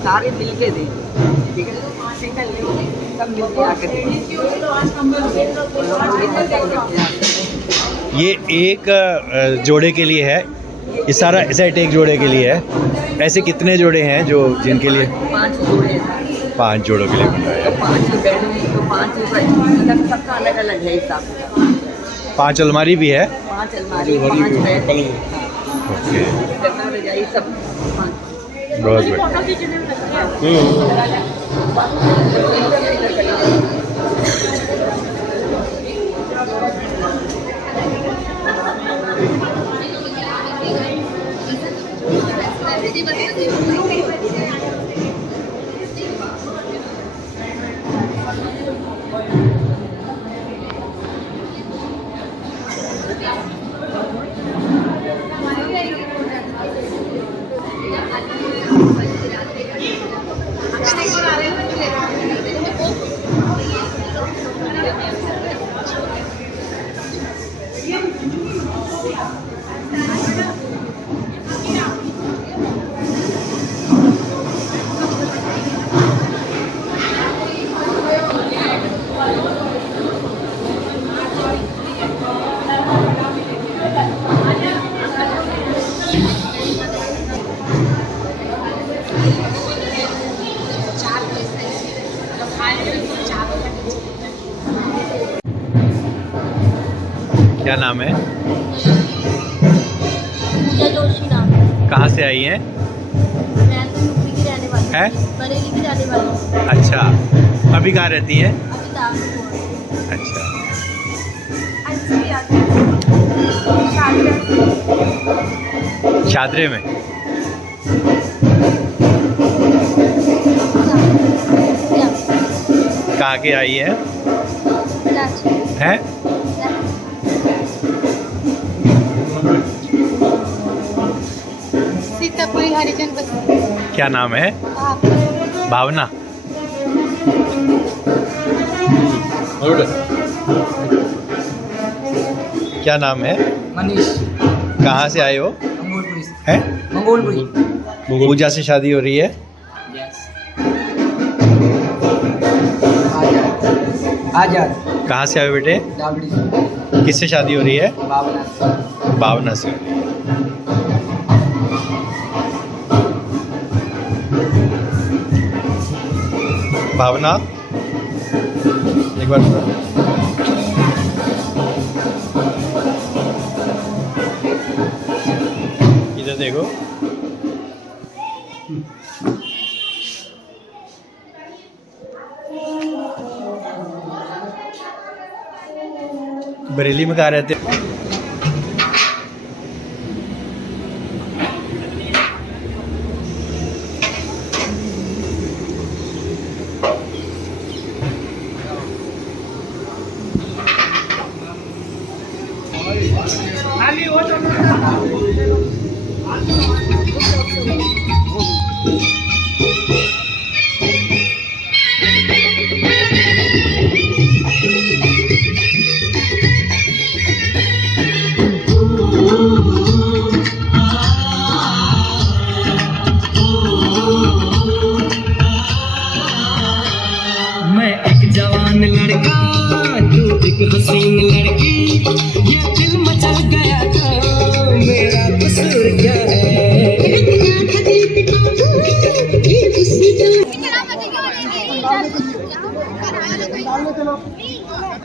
सारे मिलके दें, ठीक है, सिंगल नहीं, सब मिलके आकर ये एक जोड़े के लिए है, ये सारा सेट एक जोड़े के लिए है। ऐसे कितने जोड़े हैं जो जिनके लिए? 5 जोड़े, 5 जोड़ों के लिए बन रहा है। तो 5 बेड में तो 5 सबका अलग अलग है हिसाब से। 5 अलमारी भी है। 5 अलमारी, 5 बेड, ओके, गद्दा रजाई सब 5। बहुत बढ़िया। क्या नाम है? पूजा जोशी नाम। कहाँ से आई हैं? मैं तो यूपी की रहने वाली है? बरेली की रहने वाली हूँ। अच्छा, अभी कहाँ रहती हैं? अभी दागनपुर। अच्छा, शादरे में। कहाँ के आई है? हैं? सीतापुरी हरिजन बस्ती। क्या नाम है? भावना। क्या नाम है? मनीष। कहाँ से आए हो? मंगोलपुरी। हैं? मंगोलपुरी। पूजा से शादी हो रही है? आजाद। कहाँ से आए हो बेटे? डाबड़ी। किससे शादी हो रही है? बावला। भावना से। भावना, एक बार इधर देखो। बरेली में कहाँ रहते? मैं एक जवान लड़का, तू एक हसीन लड़की, ये दिल मचल गया था, मेरा कसूर क्या है?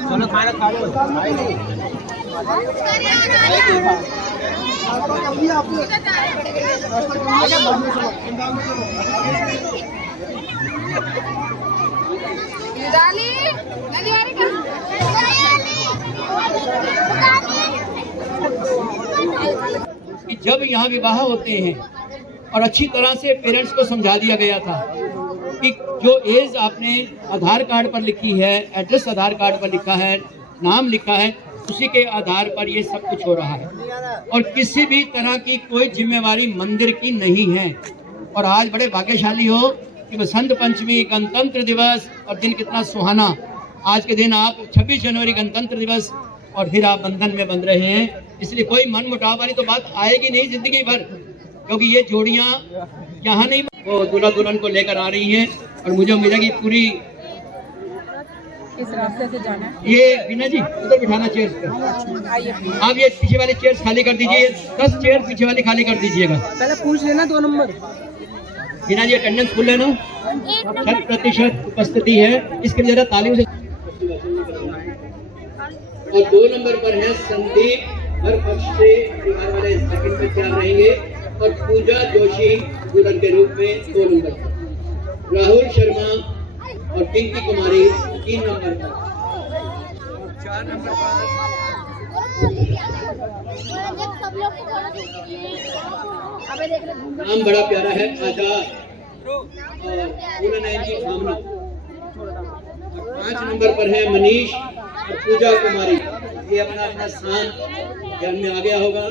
चलो खाना खा लो। कि जब यहाँ विवाह होते हैं और अच्छी तरह से पेरेंट्स को समझा दिया गया था कि जो एज आपने आधार कार्ड पर लिखी है, एड्रेस आधार कार्ड पर लिखा है, नाम लिखा है, उसी के आधार पर ये सब कुछ हो रहा है और किसी भी तरह की कोई जिम्मेवारी मंदिर की नहीं है। और आज बड़े भाग्यशाली हो कि बसंत पंचमी, गणतंत्र दिवस और दिन कितना सुहाना। आज के दिन आप 26 जनवरी गणतंत्र दिवस और फिर आप बंधन में बंध रहे हैं, इसलिए कोई मन मुटाव वाली तो बात आएगी नहीं जिंदगी भर, क्योंकि ये जोड़ियाँ यहाँ नहीं, वो दूल्हा दुल्हन को लेकर आ रही है और मुझे उम्मीद है कि पूरी इस रास्ते से जाना है। ये बीना जी उधर बिठाना चेयर पे। आप ये पीछे वाले चेयर खाली कर दीजिए, 10 चेयर पीछे वाले खाली कर दीजिएगा। पहले पूछ लेना 2 नंबर। बीना जी अटेंडेंस फुल है ना? 100% उपस्थिति है, इसके लिए जरा तालियों से। और 2 नंबर पर है संदीप, हर पक्ष से परिवार वाले सेकंड में तैयार रहेंगे। और पूजा जोशी दुल्हन के रूप में 2 नंबर पर, राहुल शर्मा और पिंकी कुमारी 3 नंबर पर, 4 नंबर पर नाम बड़ा प्यारा है आजाद और पूरा नाम की भावना। 5 नंबर पर है मनीष और पूजा कुमारी। ये अपना अपना स्थान ध्यान में आ गया होगा।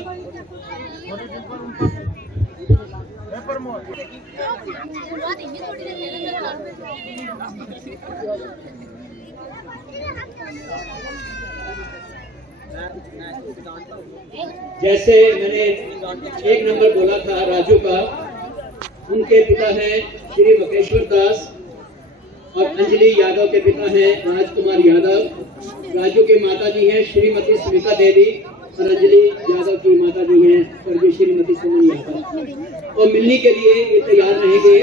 जैसे मैंने 1 नंबर बोला था राजू का, उनके पिता हैं श्री मकेश्वर दास और अंजलि यादव के पिता हैं राजकुमार यादव। राजू के माता जी हैं श्रीमती सुनीता देवी और अंजलि यादव की माता जी हैं स्वर्गीय श्रीमती सुमन यादव। और मिलने के लिए ये तैयार रहेंगे,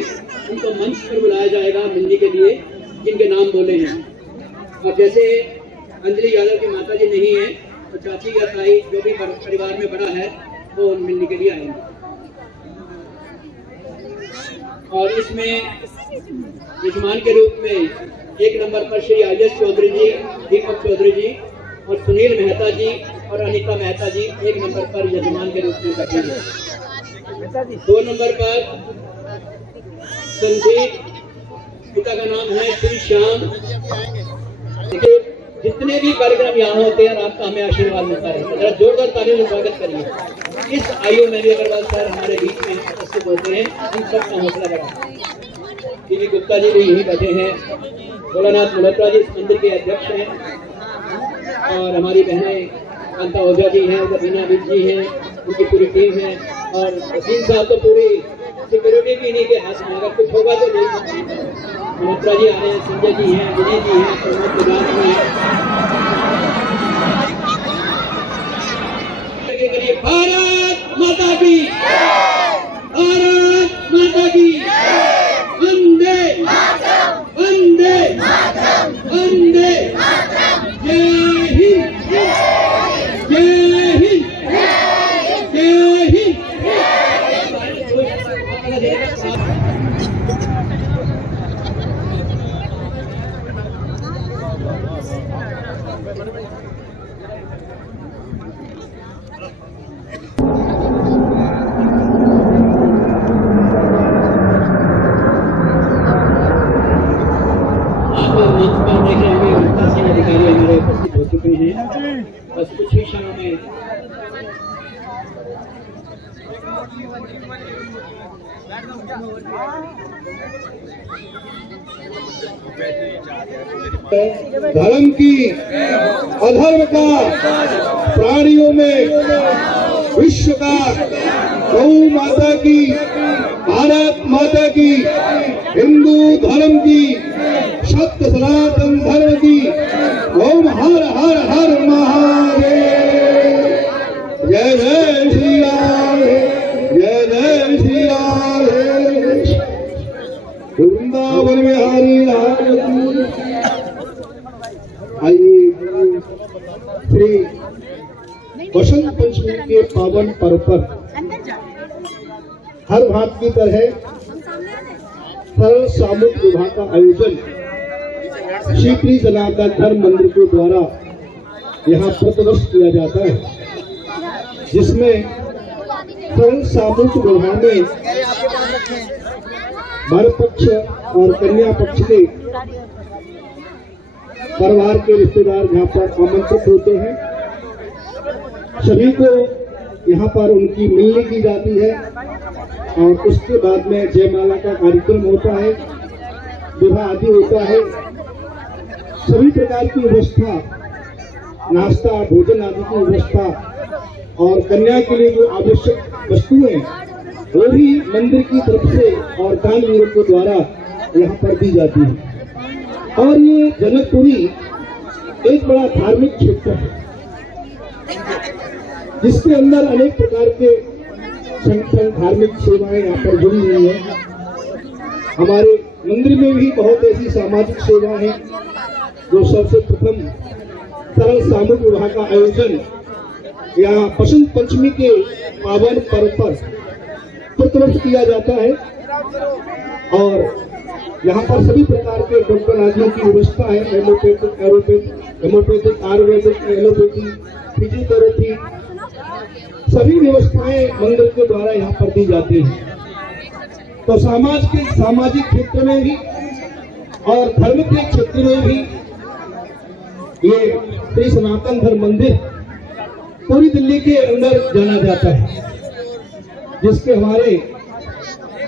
उनको मंच पर बुलाया जाएगा मिलने के लिए जिनके नाम बोले हैं। और जैसे अंजलि यादव की माता जी नहीं है तो चाची या ताई जो भी परिवार में बड़ा है वो मिलने के लिए आएंगे। और इसमें यजमान के रूप में 1 नंबर पर श्री आयुष चौधरी जी, दीपक चौधरी जी और सुनील मेहता जी और अनीता मेहता जी 1 नंबर पर यजमान के रूप में बैठेंगे। 2 नंबर पर संदीप, पिता का नाम है श्री श्याम। जितने भी कार्यक्रम यहाँ होते हैं आपका हमें आशीर्वाद मिलता है। जरा जोरदार तालियों से स्वागत करिए। इस आयु में भी अग्रवाल सर हमारे बीच में उपस्थित होते हैं, इन सबका हौसला बढ़ा। टीवी गुप्ता जी भी यही बैठे हैं, भोलानाथ मल्होत्रा जी इस मंदिर के अध्यक्ष हैं और हमारी बहनें कांता ओझा जी हैं, बीना बिज जी हैं, उनकी पूरी टीम है। और वसीम साहब तो पूरी सिक्योरिटी भी इन्हीं के हाथ में, अगर कुछ होगा तो नहीं। मल्होत्रा जी आ रहे हैं, संजय जी हैं, विजय जी हैं, प्रमोद गुजरात जी हैं। भारत माता की, भारत माता की, वंदे वंदे वंदे, जय हिंद जय हिंद जय हिंद। अधिकारी हमारे उपस्थित हो चुके हैं, बस कुछ ही क्षणों में धर्म की, अधर्म का, प्राणियों में विश्व का, गौ माता की, भारत माता की, हिंदू धर्म की, सत्य सनातन धर्म की, ओम हर हर हर महादेव। जय जय श्री राम, जय जय श्री राम, वृंदावन बिहारी राम। आइए श्री बसंत पंचमी के पावन पर्व पर हर भांत की तरह सरल सामूहिक विवाह का आयोजन श्री सनातन धर्म मंदिर के द्वारा यहाँ प्रतिवर्ष किया जाता है, जिसमें सरल सामूहिक विवाह में वर पक्ष और कन्या पक्ष के परिवार के रिश्तेदार यहाँ पर आमंत्रित होते हैं। सभी को यहाँ पर उनकी मिलनी की जाती है और उसके बाद में जयमाला का कार्यक्रम होता है, विवाह आदि होता है। सभी प्रकार की व्यवस्था, नाश्ता भोजन आदि की व्यवस्था और कन्या के लिए जो आवश्यक वस्तुएं वो भी मंदिर की तरफ से और दानवीरों के द्वारा यहाँ पर दी जाती है। और ये जनकपुरी एक बड़ा धार्मिक क्षेत्र है जिसके अंदर अनेक प्रकार के संगठन धार्मिक सेवाएं यहाँ पर जुड़ी हुई है। हमारे मंदिर में भी बहुत ऐसी सामाजिक सेवाएं हैं जो सबसे प्रथम सरल सामूहिक विवाह का आयोजन यहाँ बसंत पंचमी के पावन पर्व पर प्रतिवर्ष किया जाता है और यहाँ पर सभी प्रकार के डॉक्टर आदियों की व्यवस्था है। हेमोपैथिक, आयुर्वेदिक, एलोपैथी, फिजियोथेरेपी, सभी व्यवस्थाएं मंदिर के द्वारा यहाँ पर दी जाती हैं। तो सामाजिक क्षेत्र में भी और धर्म के क्षेत्र में भी ये श्री सनातन धर्म मंदिर पूरी दिल्ली के अंदर जाना जाता है, जिसके हमारे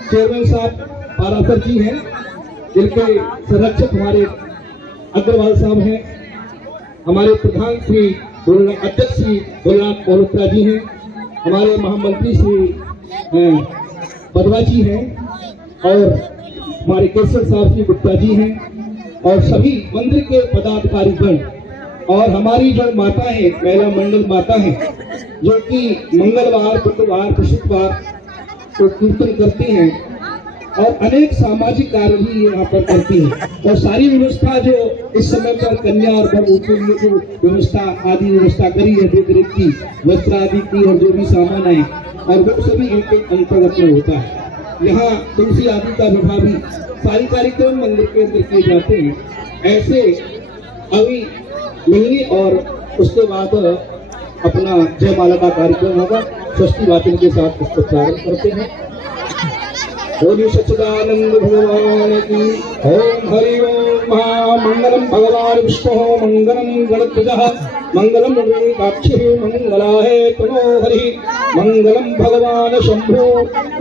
चेयरमैन साहब पारासर जी हैं, जिनके संरक्षक हमारे अग्रवाल साहब हैं, हमारे प्रधान श्री अध्यक्ष श्री भोलानाथ मल्होत्रा जी हैं, हमारे महामंत्री श्री पदवा जी हैं और हमारे केसर साहब श्री गुप्ता जी हैं और सभी मंदिर के पदाधिकारी गण और हमारी जो माताएं, महिला मंडल माता हैं, जो कि मंगलवार, बुधवार, बृहस्पतिवार को कीर्तन करती हैं और अनेक सामाजिक कार्य भी यहाँ पर करती हैं। और सारी व्यवस्था जो इस समय पर कन्या और वर के लिए जो व्यवस्था आदि व्यवस्था करी है, देख की, वस्त्र आदि की और जो भी सामान है, और वो सभी इनके अंतर्गत में होता है। यहाँ तुलसी आदि का विवाह भी सारी कार्यक्रम मंदिर के अंदर किए जाते हैं। ऐसे अभी मिलनी और उसके बाद अपना जयमाला का कार्यक्रम होगा। षष्ठी वाचन के साथ उसको प्रारंभ करते हैं। बोलिए सच्चिदानंद भगवान की ओम हरि ओम। मंगलम भगवान विष्णु मंगलम गणध्वजः मंगलम वेदाक्षी मंगलाय तनो हरि मंगलम भगवान शंभो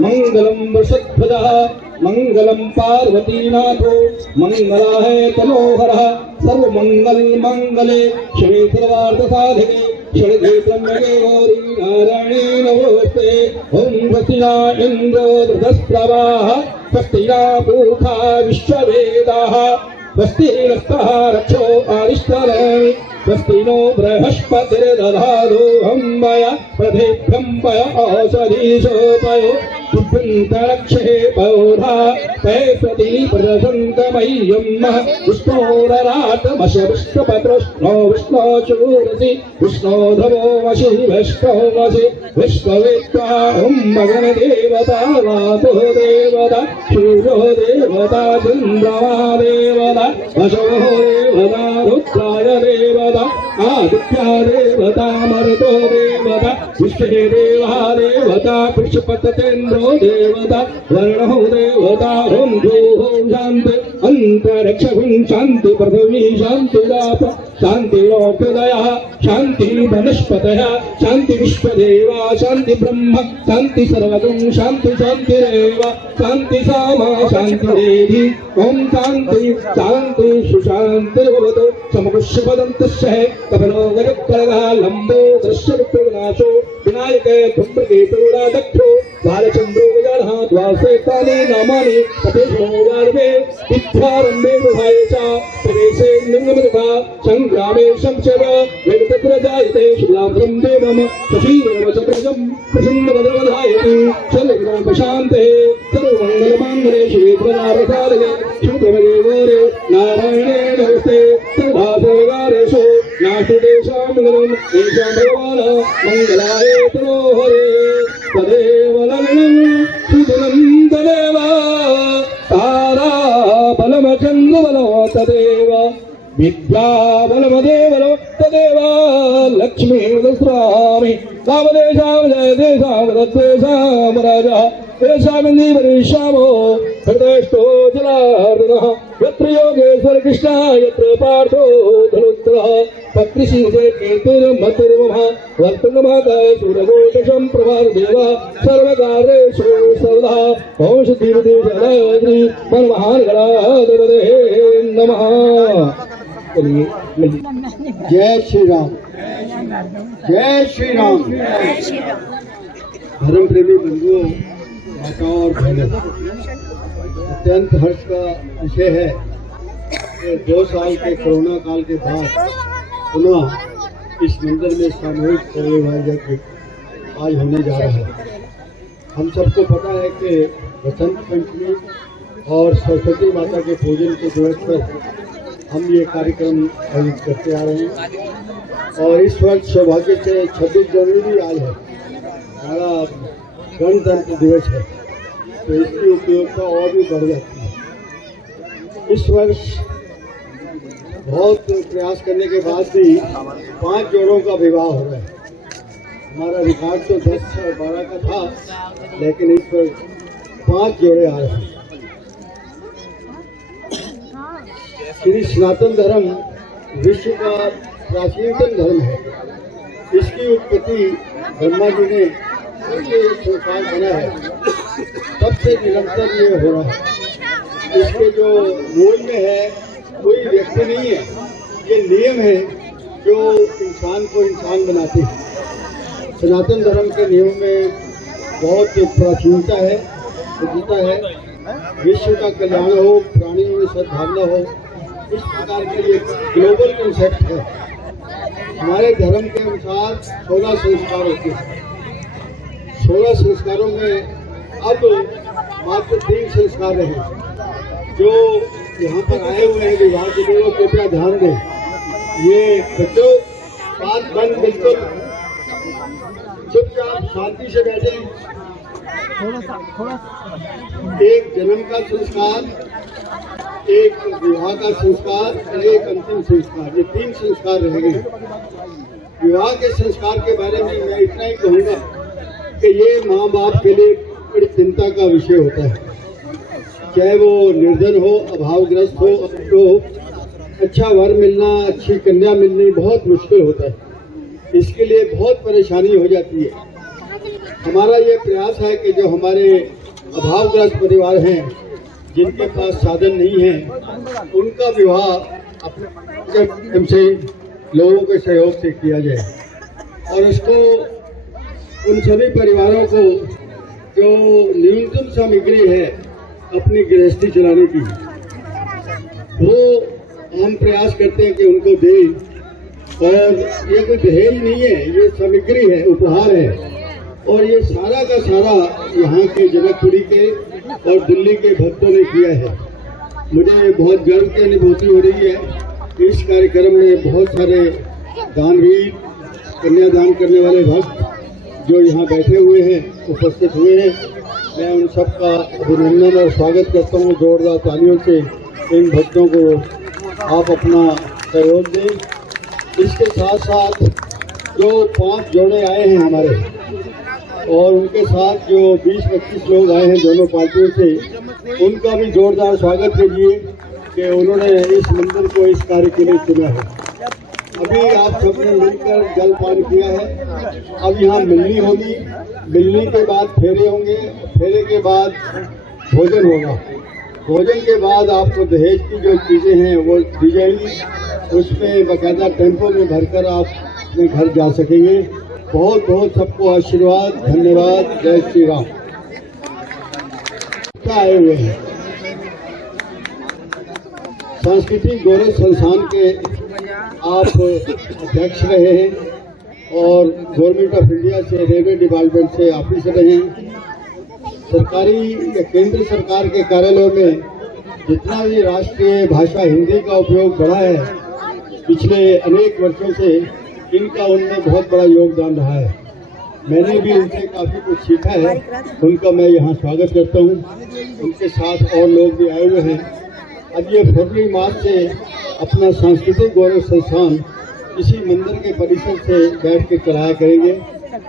मंगलम वृषध्वजः मंगलम पार्वतीनाथो मंगलाय तनो हरः सर्वमंगल मंगले शिवे सर्वार्थ साधिके शरदे ब्रह्मणे गौरी नारायणे नमोस्ते। ओम स्वस्तिना इंद्रो वृद्धस्रवाः स्वस्तिना पूषा विश्ववेदाः स्वस्तिरस्तः रक्षो अरिष्टनेमि स्वस्तिनो बृहस्पतिर्दधातु हम्बय प्रदेभ्यम्बय औषधीशोपयो दुभ्यन्तरक्षे पौधा पैस्वती प्रदसन्तमय्यम् विष्णोरराटमश विष्णुपत्रष्णो विष्णोचूरसि विष्णोधवोमसि विष्णोमसि विश्ववेत्त्वा गणदेवता वातो देवता सूर्यो देवता चन्द्रमा देवता वशो देवता रुद्राय देवता आदित्या देवता मरुतो देवता विष्णु देवा देवता पुष्पतेन्द्रो देवता वर्णो देवता ओम भूः शान्ति अंतरिक्षं शान्ति पृथिवी शान्ति दाप शान्ति लोकदयः शान्ति वनस्पतयः शान्ति विश्वदेवा शान्ति ब्रह्म शान्ति सर्वगं शान्ति शान्तिरेव शान्ति सामा शान्ति देवी ओम शान्ति शान्ति सुशान्तिर्भवतु समपुष्यपदन्तस्य कपलो वरकलः लम्बो दृश्यविनाशो विनायके धूम्रके तुलादक्षो बालचन्द्रो गजानः द्वासेतानि नामानि तथेष्मोगार्वे विद्यारम्भे विभायेच प्रवेशे लिङ्गमतथा सङ्ग्रामे संशय वेदतत्रजायते शुक्लाभ्रं देवं शशीरेव चक्रजं प्रसन्नवदवधायति शल्यग्नं प्रशान्ते सर्वमङ्गलमाङ्गले शिवे प्रदारसारये शुभमये गौरे नारायणे नमस्ते सर्वासर्गारेषु नास्ति तेषां मङ्गलं तेषां भगवान् मङ्गलाय तनो हरे तदेव लग्नं सुजनं तदेव तारा बलमचन्द्रबलो तदेव विद्या बलमदेवलो तदेव लक्ष्मी दस्रामि कामदेशां जयदेशां दत्तेषां राजा येषामिन्दीवरिष्यामो हृदयस्थो जलार्दनः यत्र योगेश्वर कृष्ण यत्र पार्थो धनुत्रः पत्रिशीर्षे केतुर्मतिर्मः वर्तनमादाय सूर्यगोषं प्रभादेवः सर्वकार्येषु सर्वदा ओम श्रीदेवदेशाय श्री मनमहानगराधिपते नमः। जय श्री राम, जय श्री राम। धर्म प्रेमी बंधुओं, माताओं और बहनों, अत्यंत हर्ष का विषय है कि 2 साल के कोरोना काल के बाद पुनः इस मंदिर में सामूहिक सर्वविवाह यज्ञ आज होने जा रहा है। हम सबको पता है कि बसंत पंचमी और सरस्वती माता के पूजन के दिवस पर हम ये कार्यक्रम आयोजित करते आ रहे हैं और इस वर्ष सौभाग्य से 26 जनवरी आज है, हमारा गणतंत्र दिवस है, तो इसकी उपयोगिता और भी बढ़ जाती है। इस वर्ष बहुत प्रयास करने के बाद भी 5 जोड़ों का विवाह हो रहा है। हमारा रिकॉर्ड तो 10 और 12 का था, लेकिन इस पर 5 जोड़े आ रहे हैं। श्री सनातन धर्म विश्व का प्राचीनतम धर्म है। इसकी उत्पत्ति ब्रह्मा जी ने ये संसार बना है, तब से निरंतर ये हो रहा है। इसके जो मूल में है कोई व्यक्ति नहीं है, ये नियम है जो इंसान को इंसान बनाते हैं। सनातन धर्म के नियम में बहुत प्राचीनता है, शुद्धता है। विश्व का कल्याण हो, प्राणियों में सद्भावना हो, इस प्रकार के ये ग्लोबल कंसेप्ट है। हमारे धर्म के अनुसार 16 संस्कार होते हैं। 16 संस्कारों में अब मात्र 3 संस्कार हैं जो यहाँ पर आए हुए हैं विवाह के लिए, वो कृपया ध्यान दें। ये बच्चों बात बंद, बिल्कुल चुपचाप शांति से बैठे। एक जन्म का संस्कार, एक विवाह का संस्कार और एक अंतिम संस्कार, ये 3 संस्कार रहेंगे। विवाह के संस्कार के बारे में मैं इतना ही कहूँगा कि ये माँ बाप के लिए बड़ी चिंता का विषय होता है, चाहे वो निर्धन हो, अभावग्रस्त हो, अच्छा वर मिलना, अच्छी कन्या मिलनी बहुत मुश्किल होता है। इसके लिए बहुत परेशानी हो जाती है। हमारा ये प्रयास है कि जो हमारे अभावग्रस्त परिवार हैं, जिनके पास साधन नहीं है, उनका विवाह अपने से लोगों के सहयोग से किया जाए और उसको उन सभी परिवारों को जो न्यूनतम सामग्री है अपनी गृहस्थी चलाने की, वो हम प्रयास करते हैं कि उनको दें। और ये कोई दहेज नहीं है, ये सामग्री है, उपहार है। और ये सारा का सारा यहाँ के जनकपुरी के और दिल्ली के भक्तों ने किया है। मुझे बहुत गर्व की अनुभूति हो रही है। इस कार्यक्रम में बहुत सारे दानवीर, कन्यादान करने वाले भक्त जो यहाँ बैठे हुए हैं, उपस्थित हुए हैं, मैं उन सबका अभिनंदन और स्वागत करता हूँ। जोरदार तालियों से इन भक्तों को आप अपना सहयोग दें। इसके साथ साथ जो 5 जोड़े आए हैं हमारे और उनके साथ जो 20-25 लोग आए हैं दोनों पार्टियों से, उनका भी जोरदार स्वागत कीजिए कि उन्होंने इस मंदिर को इस कार्य के लिए चुना है। अभी आप सबने मिलकर जलपान किया है, अब यहाँ मिलनी होगी, मिलनी के बाद फेरे होंगे, फेरे के बाद भोजन होगा, भोजन के बाद आपको दहेज की जो चीज़ें हैं वो दी जाएंगी, उसमें बाकायदा टेम्पो में भरकर आप अपने घर जा सकेंगे। बहुत बहुत सबको आशीर्वाद, धन्यवाद। जय श्री राम। क्या आए हुए हैं सांस्कृतिक गौरव संस्थान के आप अध्यक्ष रहे हैं और गवर्नमेंट ऑफ इंडिया से रेलवे डिपार्टमेंट से ऑफिसर रहे हैं। सरकारी या केंद्र सरकार के कार्यालयों में जितना भी राष्ट्रीय भाषा हिंदी का उपयोग बढ़ा है पिछले अनेक वर्षों से, इनका उनमें बहुत बड़ा योगदान रहा है। मैंने भी उनसे काफ़ी कुछ सीखा है, उनका मैं यहाँ स्वागत करता हूँ। उनके साथ और लोग भी आए हुए हैं। अब ये फरवरी मार्च से अपना सांस्कृतिक गौरव संस्थान इसी मंदिर के परिसर से बैठ के चलाया करेंगे,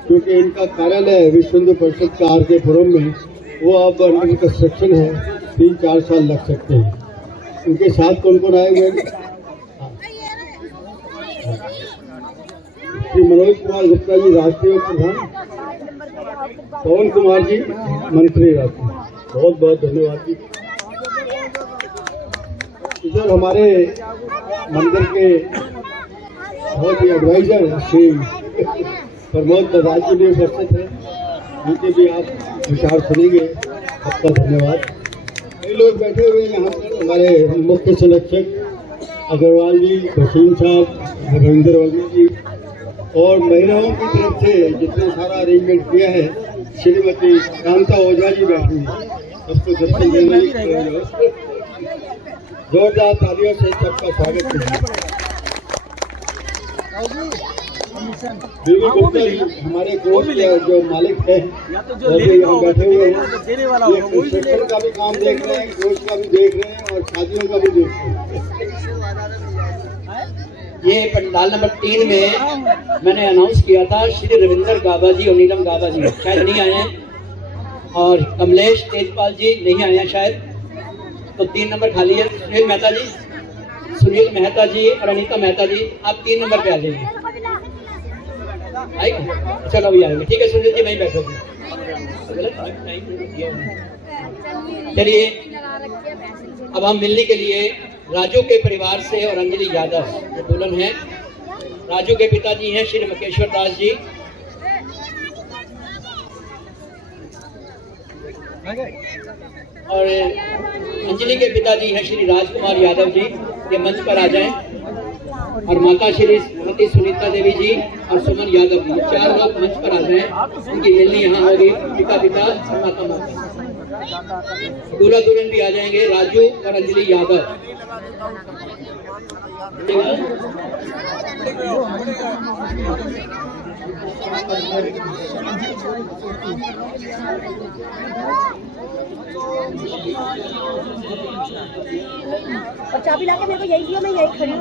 क्योंकि इनका कार्यालय विश्व हिंदू परिषद का RK पुरम में, वो अब अंडर कंस्ट्रक्शन है, 3-4 साल लग सकते हैं। उनके साथ कौन कौन आए हुए हैं? श्री मनोज कुमार गुप्ता जी राष्ट्रीय प्रधान, पवन कुमार जी मंत्री राष्ट्रीय, बहुत बहुत धन्यवाद जी। इधर हमारे मंदिर के बहुत ही एडवाइजर श्री प्रमोद बजाज जी भी उपस्थित हैं। उनके भी आप विचार सुनेंगे। आपका धन्यवाद। कई लोग बैठे हुए हैं यहाँ पर, हमारे मुख्य संरक्षक अग्रवाल जी, वसीम साहब, रविंद्र वर्मा जी, और महिलाओं की तरफ से जितने सारा अरेंजमेंट किया है श्रीमती कांता ओझा जी बैठी हैं, सबको दर्शन देने जोरदार तालियों से सबका स्वागत कीजिए। बीवी गुप्ता जी हमारे कोच के जो मालिक है वो भी यहाँ बैठे हुए हैं। ये कंस्ट्रक्शन का भी काम देख रहे हैं, कोच का भी देख रहे हैं और शादियों का भी देख रहे हैं। ये पंडाल नंबर 3 में मैंने अनाउंस किया था, श्री रविंद्र गाबा जी और नीलम गाबा जी शायद नहीं आए हैं, और कमलेश तेजपाल जी नहीं आए हैं शायद, तो 3 नंबर खाली है। सुनील मेहता जी और अनीता मेहता जी, आप 3 नंबर पे आ जाइए। चलो अभी आएंगे, ठीक है सुनील जी, वहीं बैठोगे। चलिए अब हम मिलने के लिए राजू के परिवार से और अंजलि यादव जो दुल्हन है, राजू के पिताजी हैं श्री मकेश्वर दास जी, और अंजलि के पिताजी हैं श्री राजकुमार यादव जी, ये मंच पर आ जाएं, और माता श्री श्रीमती सुनीता देवी जी और सुमन यादव जी, 4 लोग मंच पर आ जाएं। उनकी मिलनी यहाँ होगी, पिता पिता और माता माता। दूल्हा दुल्हन भी आ जाएंगे, राजू और अंजलि यादव। और चाबी लाके मेरे को यही दियो, मैं यही खड़ी हूँ।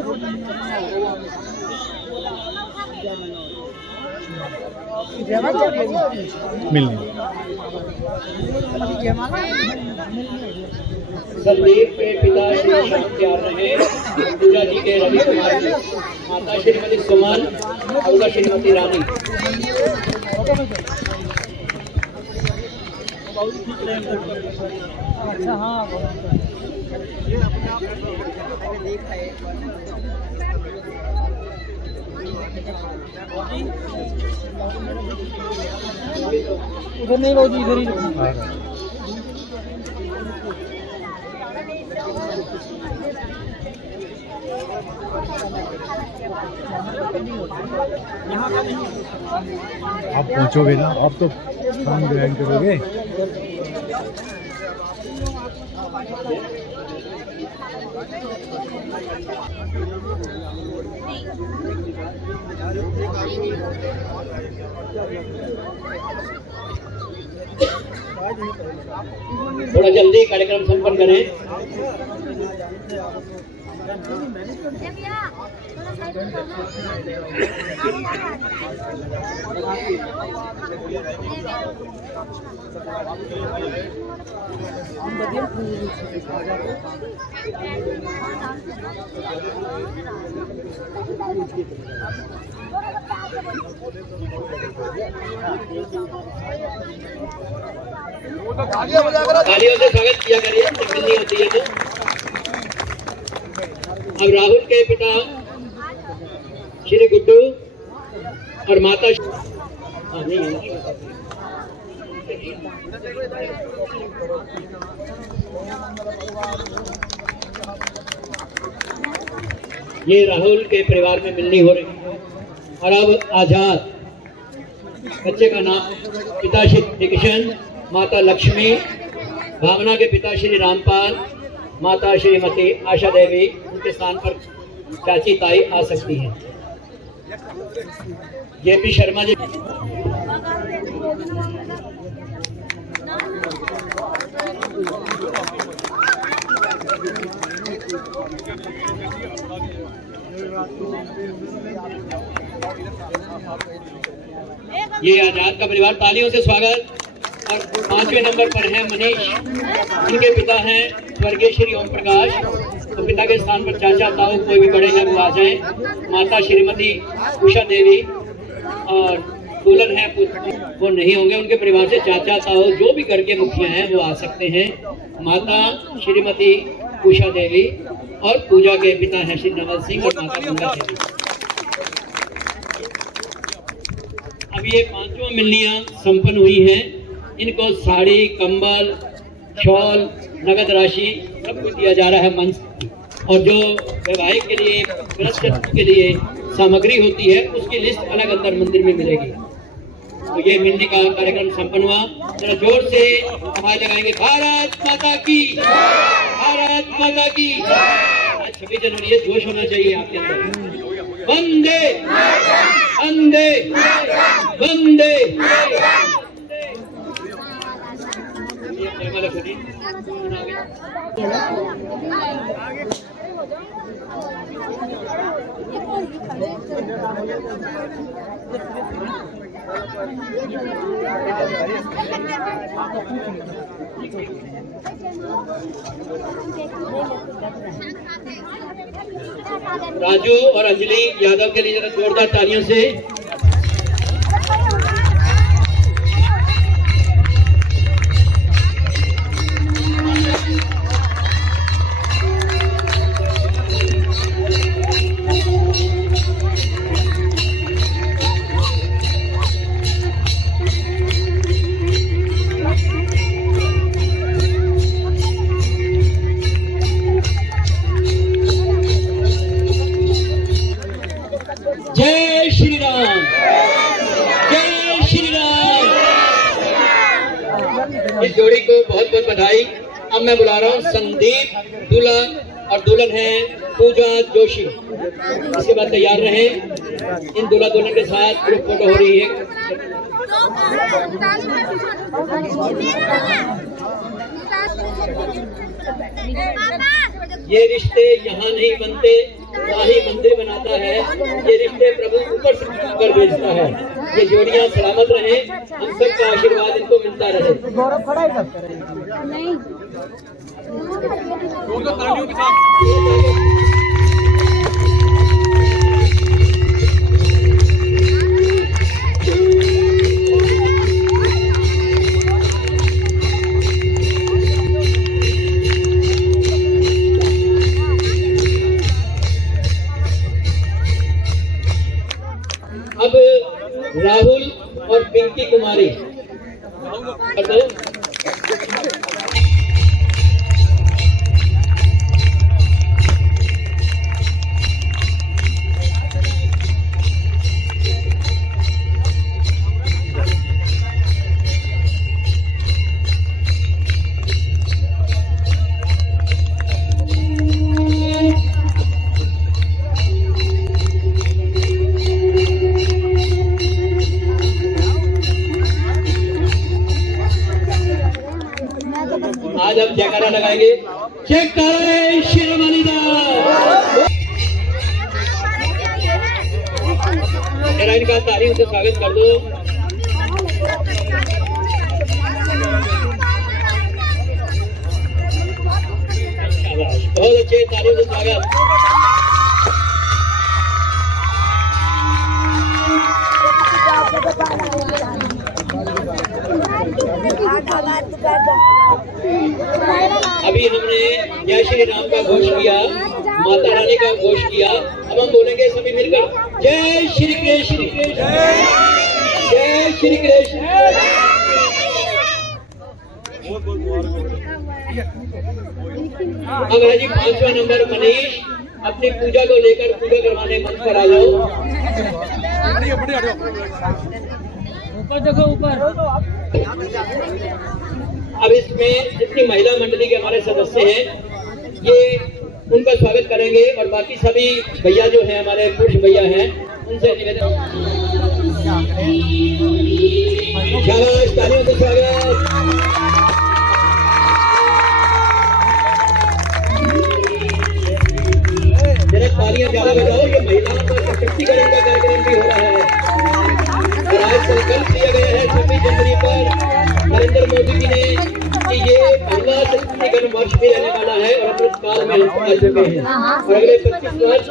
संदीप के पिता श्री श्याम तैयार रहे, पूजा जी के रवि कुमार जी, माता श्रीमती सुमन और श्रीमती रानी। उधर नहीं बाबू जी, इधर ही आप पहुंचोगे ना, आप तो काम ग्रहण करोगे। थोड़ा जल्दी कार्यक्रम संपन्न करें। तालियों से स्वागत किया करिए जब मिलनी होती है तो। अब राहुल के पिता श्री गुड्डू और माता ये राहुल के परिवार में मिलनी हो रही है। और अब आजाद बच्चे का नाम पिता श्री किशन, माता लक्ष्मी, भावना के पिता श्री रामपाल, माता श्रीमती आशा देवी, उनके स्थान पर चाची ताई आ सकती हैं। जेपी शर्मा जी ये आजाद का परिवार, तालियों से स्वागत। और 5वें नंबर पर है मनीष, इनके पिता हैं स्वर्गीय श्री ओम प्रकाश, तो पिता के स्थान पर चाचा ताऊ कोई भी बड़े हैं वो आ जाएं। माता श्रीमती उषा देवी और दुल्हन है वो नहीं होंगे, उनके परिवार से चाचा ताऊ जो भी घर के मुखिया हैं वो आ सकते हैं। माता श्रीमती उषा देवी और पूजा के पिता हैं श्री नवल सिंह और माता गंगा देवी। अब ये 5वां मिलनियां संपन्न हुई हैं। इनको साड़ी, कंबल, शॉल, नगद राशि सब कुछ दिया जा रहा है मंच। और जो वैवाहिक के लिए, व्रत के लिए सामग्री होती है उसकी लिस्ट अलग अंदर मंदिर में मिलेगी। तो ये मिलने का कार्यक्रम संपन्न हुआ। जरा जोर से आवाज लगाएंगे, भारत माता की, भारत माता की। आज 26 जनवरी है, जोश होना चाहिए आपके अंदर। वंदे वंदे वंदे। राजू और अंजलि यादव के लिए जरा जोरदार तालियों से। जय श्री राम, जय श्री राम। इस जोड़ी को बहुत बहुत बधाई। अब मैं बुला रहा हूँ संदीप, दूल्हा और दुल्हन है पूजा जोशी। इसके बाद तैयार रहे। इन दूल्हा दुल्हन के साथ ग्रुप फोटो हो रही है। ये रिश्ते यहाँ नहीं बनते, वहाँ ही मंदिर बनाता है। ये रिश्ते प्रभु ऊपर से कर भेजता है। ये जोड़ियाँ सलामत रहे, हम सबका आशीर्वाद इनको मिलता रहे। अब राहुल और पिंकी कुमारी आज हम जयकारा लगाएंगे। जयकारा शेरवाली दा। जरा इनका तारीफ से स्वागत कर दो। बहुत अच्छे, तारीफ से स्वागत। अभी हमने जय श्री राम का घोष किया, माता रानी का घोष किया। अब हम बोलेंगे सभी मिलकर, जय श्री कृष्ण, जय श्री कृष्ण। अब है जी 5वां नंबर मनीष, अपनी पूजा को लेकर पूजा करवाने मंच पर आ जाओ। ऊपर देखो, ऊपर। अब इसमें जितनी महिला मंडली के हमारे सदस्य हैं, ये उनका स्वागत करेंगे और बाकी सभी भैया जो हैं, हमारे पुरुष भैया हैं, उनसे निवेदन। शाबाश, तालियों से स्वागत। जरा तालियां ज्यादा बजाओ, ये महिलाओं का सशक्तिकरण का कार्यक्रम भी हो रहा है। और आज संकल्प लिया गया है 26 जनवरी पर नरेंद्र मोदी जी ने कि ये महिला सशक्तिकरण वर्ष भी रहने वाला है और अमृत काल में हम आ चुके हैं। और अगले 25 वर्ष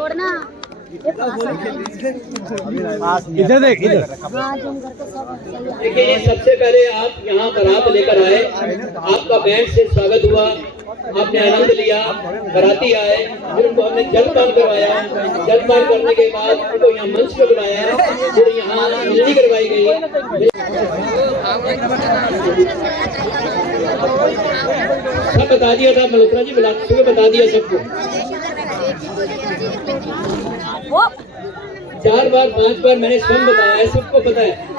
इधर देख, इधर देखिए, ये सबसे पहले आप यहाँ बारात लेकर आए, आपका बैंड से स्वागत हुआ आपने आनंद लिया, बराती आए, फिर उनको हमने जलपान करवाया। जलपान करने के बाद उनको यहाँ मंच पे बुलाया, फिर यहाँ मिलनी करवाई गई। सब बता दिया था मल्होत्रा जी, बुलाते हुए बता दिया सबको। 4 बार 5 बार मैंने स्वयं बताया है, सबको पता है।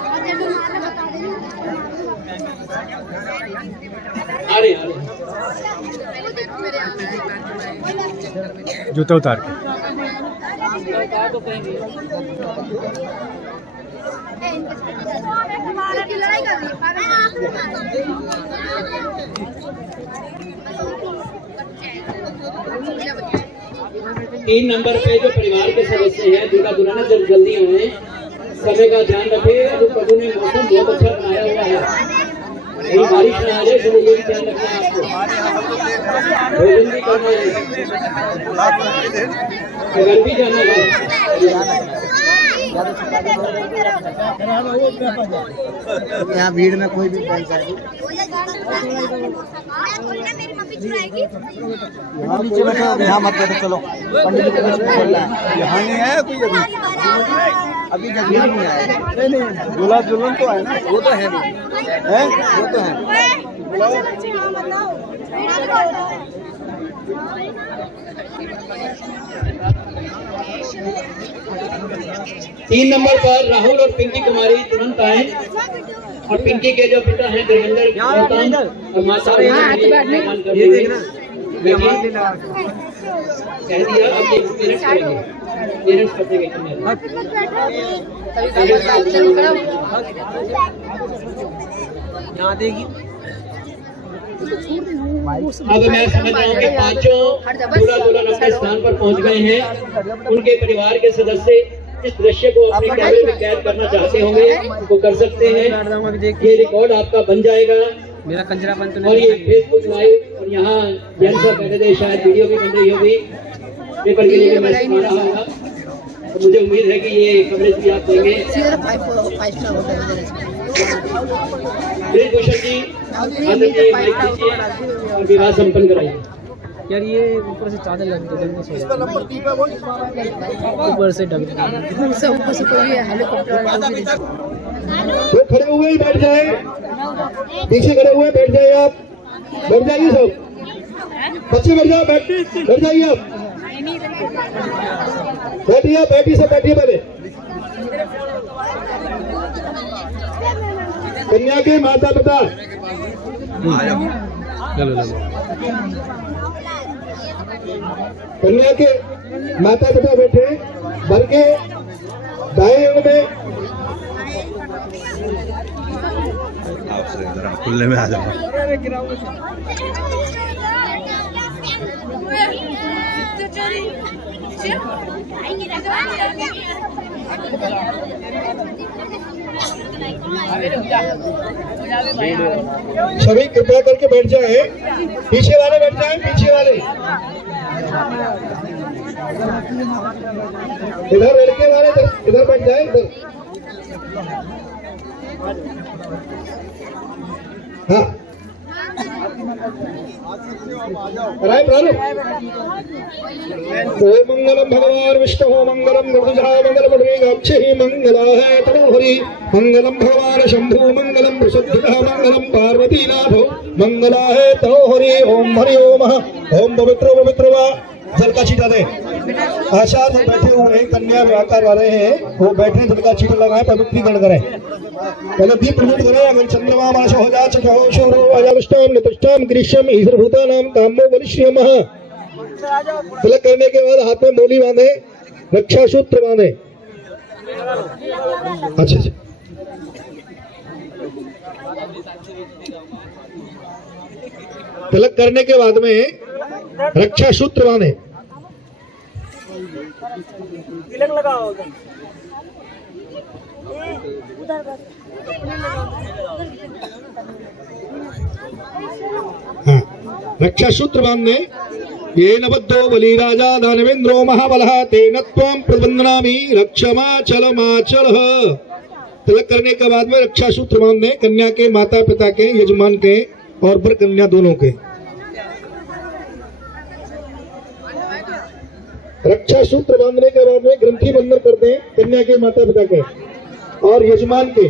आ रहे जूता उतार के। 3 नंबर पे जो परिवार के सदस्य हैं, दूल्हा दुल्हन जल्दी आए, समय का ध्यान रखें। अभी प्रभु ने मौसम बहुत अच्छा बनाया हुआ है, कहीं बारिश ना आ जाए, तो ये भी ध्यान रखना है आपको। भोजन भी करना है, घर भी जाना है। यहाँ भीड़ में कोई भी बैठ जाए। यहाँ मत बैठो, चलो पंडित जी यहाँ नहीं है कोई अभी जगह नहीं आया। नहीं दूल्हा दुल्हन तो है ना, वो तो है नहीं है, वो तो है। 3 नंबर पर राहुल और पिंकी कुमारी तुरंत आए, और पिंकी के जो पिता हैं धर्मेंद्र गौतम और माता कह दिया, अब ये पेरेंट्स करेंगे, पेरेंट्स करेंगे। यहाँ देगी। अब मैं समझ रहा हूँ कि 5 दूल्हा दुल्हन अपने स्थान पर पहुँच गए हैं। उनके परिवार के सदस्य इस दृश्य को अपने कैमरे में कैद करना चाहते होंगे, वो कर सकते हैं। ये रिकॉर्ड आपका बन जाएगा, मेरा कंजरा बन और ये फेसबुक लाइव, और यहाँ जैन सा पहले थे, शायद वीडियो भी बन रही होगी, पेपर के लिए मैं सुना रहा होगा। तो मुझे उम्मीद है कि ये कवरेज भी आप देंगे। भूषण जी और विवाह संपन्न कराइए। यार ये ऊपर से चादर लग गई, ऊपर से ढक ऊपर से कोई हेलीकॉप्टर तो खड़े हुए ही बैठ जाए, पीछे खड़े हुए बैठ जाए, आप बैठ जाइए, सब बच्चे बैठ जाओ, बैठ जाइए, आप बैठिए, बैठिए, सब बैठिए। पहले कन्या के माता पिता, कन्या के माता पिता बैठे, वर के दाएं अंग में खुले में आ जाओ। सभी कृपया करके बैठ जाए, पीछे वाले बैठ जाए, पीछे वाले इधर, लड़के वाले इधर बैठ जाए, इधर। हाँ ओम मंगलम भगवान विष्णु मंगलम मृदुजाय मंगलम मृगाक्षी मंगलाय तनोहरि मंगलम भगवान शंभु मंगलम वृषध्वजः मंगलम पार्वतीनाथो मंगलाय तनोहरि। ओम हरि ओम। ओम पवित्र पवित्र वा जल का छीटा दे। आचार्य बैठे हुए हैं, कन्या विवाह करवा रहे हैं, वो बैठे जल का छीटा लगाए, पवित्रीकरण करें। पहले दीप प्रज्वलित करें। अगर चंद्रमा माशो हो जा चखाओ शोरो अजाविष्टाम नितुष्टाम ग्रीष्म ईश्वर भूतानाम तामो वलिष्यमः। तिलक करने के बाद हाथ में मोली बांधे, रक्षा सूत्र बांधे। अच्छा अच्छा, तिलक करने के बाद में रक्षा सूत्र बांधे। तिलक लगाओ हाँ, रक्षा सूत्र बांधने। ये नबद्धो बलि राजा दानवेंद्रो महाबलः तेन त्वं प्रबंधनामि रक्षमाचलमाचलः। तिलक करने के बाद में रक्षा सूत्र बांधने, कन्या के माता पिता के, यजमान के और वर कन्या दोनों के। रक्षा सूत्र बांधने के बाद में ग्रंथि बंधन करते हैं कन्या के माता पिता के और यजमान के।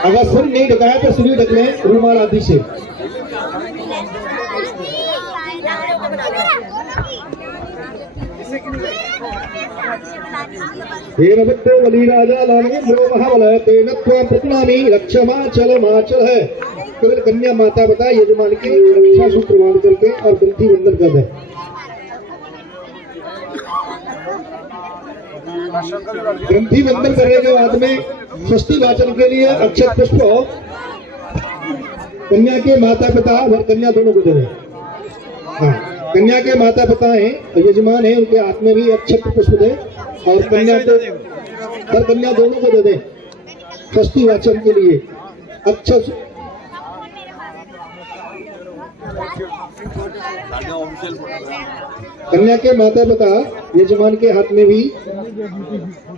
अगर सिर नहीं ढकाया तो सिर ढक लें रुमाल आदि से। बलि राजा लाल तेन प्रतिनामी रक्षमाचल माचल है। केवल कन्या माता पिता यजमान की रक्षा सूत्र बांध करके और ग्रंथि बंधन कर दें। ग्रंथि बंधन करने के बाद में स्वस्ति वाचन के लिए अक्षत पुष्प कन्या के माता पिता और कन्या दोनों को दे दें। हाँ, कन्या के माता पिता हैं और यजमान हैं, उनके हाथ में भी अक्षत पुष्प दें और कन्या दोनों को दे दें स्वस्ति वाचन के लिए। अक्षत कन्या के माता पिता यजमान के हाथ में भी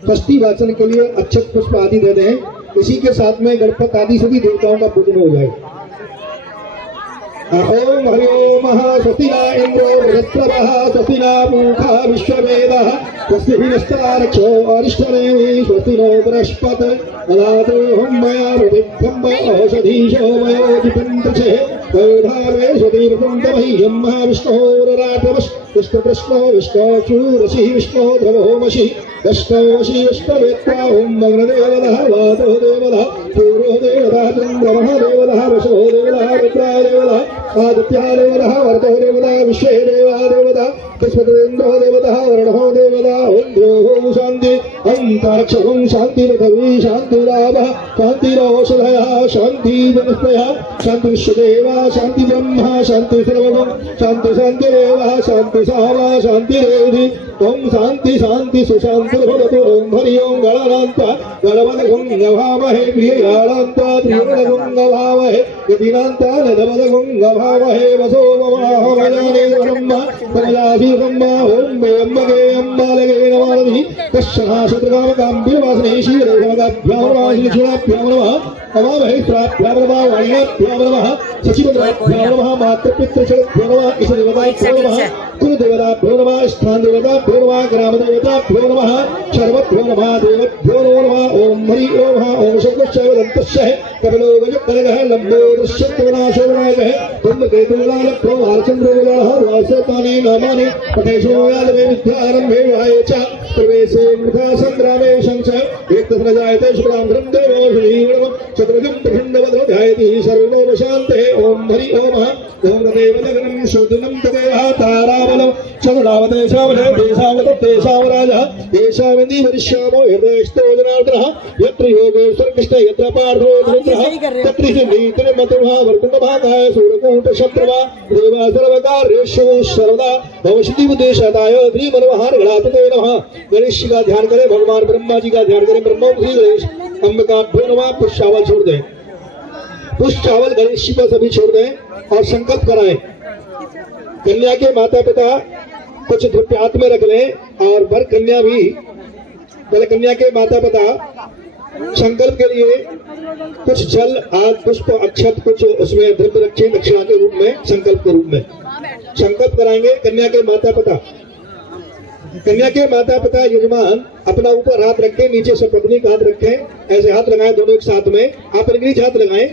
स्वस्ति वाचन के लिए अक्षत पुष्प आदि दे दें। इसी के साथ में गणपति आदि सभी देवताओं का पूजन हो जाए। ओम हरि ओम स्वस्तिना इंद्रो बृहस्पतिः स्वस्तिना मूखा विश्ववेदः स्वस्ति नस्तारक्षो अरिष्टनेमि स्वस्ति नो बृहस्पतिः ददातु मया प्रतिभं औषधीशो मयोजिपन्तचे वैधावे स्वतीर्पन्तमह्यं महाविष्णोरराटवश् विष्णुकृष्णो विष्णोचूरसि विष्णो द्रवहोमसि दष्टोषि विष्णुवेत्ता ओम मग्नदेवदः वातो देवदः सूर्यो देवदः चन्द्रमः देवदः वशो देवदः रुद्रो देवदः आदित्या देवदः वरदो देवदः विश्वे देवा देवदः पुष्पतेन्द्रो देवदः वर्णो देवदः ओम द्योः शान्ति अंतरिक्षं शान्ति पृथिवी शान्तिरावः शान्तिरौषधयः शान्ति वनस्पतयः शान्ति विश्वदेवा शान्ति ब्रह्मा शान्ति सर्वगं शान्ति शान्तिरेवः शान्ति सामा शान्तिरेधि ओम शान्ति शान्ति सुशान्ति भवतु। ओम हरि ओम गणानान्ता गणपतिगुं नभामहे प्रियगाणान्ता प्रियगुं नभामहे गतिनान्ता नभवतगुं नभामहे वसो ममाहमजाने ब्रह्म तमयासी ब्रह्म ओम मे अम्मगे अम्मालगे नमालधि कश्चनाशत्रकामकाम्बिवासने शीरेशमगाभ्यां नमः श्रीक्षणाभ्यां नमः नमामहे प्राभ्यां नमः वाण्याभ्यां नमः सचिवद्राभ्यां नमः मातृपितृषड्भ्यो नमः ईशदेवताभ्यो नमः कुलदेवताभ्यो नमः स्थानदेवताभ्यो नमः ग्रामदेवताभ्यो नमः सर्वभ्यो नमः देवभ्यो नमः। ओम हरि ओम ओम शब्दश्चैव दन्तश्च कपिलो गजकलगः लम्बो दृश्यत्वनाशोनायकः धूमकेतुलालभ्यो भालचन्द्रोलाः वासतानि नामानि पठेशो यादवे विद्यारम्भे विहाय च प्रवेशे मृथा सङ्ग्रामे शंस एकत्र जायते शुक्लां देवो श्रीगणं चतुर्भुजं प्रखण्डवदो ध्यायति सर्वो शान्तिः। ओम हरि ओम ओम देवलग्नं शोधनं तदेह ताराबलं चन्द्रावतेशावले देशावतेशाव राजः देशावन्दी वरिष्यामो हृदयस्थो जनार्दनः यत्र योगेश्वर कृष्ण यत्र पार्थो धृतः तत्र नीतिर् मतुः वर्तुण्डभागाय सूर्यकूट शत्रवा देवा सर्वकार्येषु सर्वदा भवष्यति उद्देशदाय श्री मनोहर गणापते नमः। गणेश जी का ध्यान करें, भगवान ब्रह्मा जी का ध्यान करें। ब्रह्मा श्री गणेश अंबिकाभ्यो नमः। पुष्प चावल छोड़ दें, पुष्प चावल गणेश जी पर सभी छोड़ दें और संकल्प कराएं। कन्या के माता पिता कुछ द्रव्य हाथ में रख लें और वर कन्या भी। पहले कन्या के माता पिता संकल्प के लिए कुछ जल आदि पुष्प अक्षत कुछ उसमें द्रव्य रखें दक्षिणा के रूप में, संकल्प के रूप में संकल्प कराएंगे। कन्या के माता पिता, कन्या के माता पिता यजमान अपना ऊपर हाथ रखें, नीचे से पत्नी का हाथ रखें, ऐसे हाथ लगाएं दोनों एक साथ में। आप इनके नीचे हाथ लगाएं,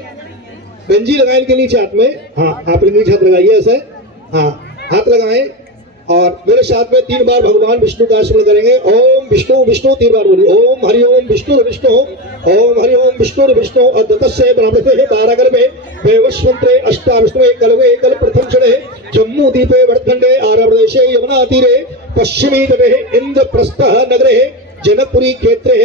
गंजी लगाएं इनके नीचे हाथ में। हाँ, आप इनके नीचे हाथ लगाइए ऐसे। हाँ, हाथ लगाएं और मेरे साथ में 3 बार भगवान विष्णु का स्मरण करेंगे। ओम विष्णु विष्णु 3 बार बोलिए। ओम हरि ओम विष्णु विष्णु ओम हरि ओम विष्णु विष्णु अद्वतस्य ब्रह्मते 12 गर्भे वैवस्वंत्रे अष्टाविष्णु कलवे कल प्रथम क्षणे जम्मू दीपे वर्धंडे आरप्रदेशे यमुना तीरे पश्चिमी तटे इंद्रप्रस्थ नगरे जनकपुरी क्षेत्रे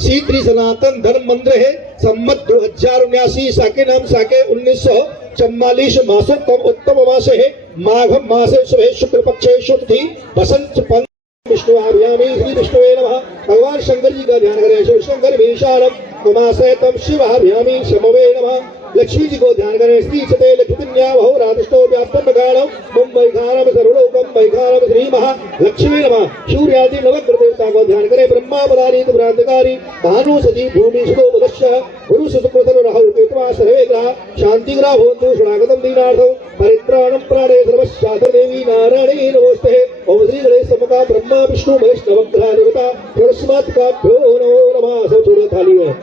श्री सनातन धर्म मंदिर है। सम्मत 2079 साके नाम साके 1944 मासोत्तम उत्तम मास है। माघ मासे शुभे शुक्ल पक्षे शुद्धि बसंत पंच विष्णु आभ्यामी श्री विष्णुवे नमः। भगवान शंकर जी का ध्यान करें। शिव शंकर भीषाणम उमासे तम शिवाभ्यामी शमवे नमः। लक्ष्मी जी को ध्यान करें। श्री चते लक्ष्मीन्या भो राधिष्ठो व्याप्तम गाणम मुंबई खानम सर्वलोकम बैखानम श्री महा लक्ष्मी नमः। सूर्यादि नवग्रह देवता को ध्यान करें। ब्रह्मा बलानी भ्रांतकारी भानु सजी भूमि सुतो बदश्य गुरु सुकृतन राहु केतवा सर्वे ग्रह शांति ग्रह भवन्तु शरणागतम दीनार्थम परित्र प्राणम प्राणे सर्वशास्त्र देवी नारायणी नमोस्ते। ओम श्री गणेश समका ब्रह्मा विष्णु महेश नवग्रह देवता परस्मात् काभ्यो नमो नमः। सब छोड़ो थाली में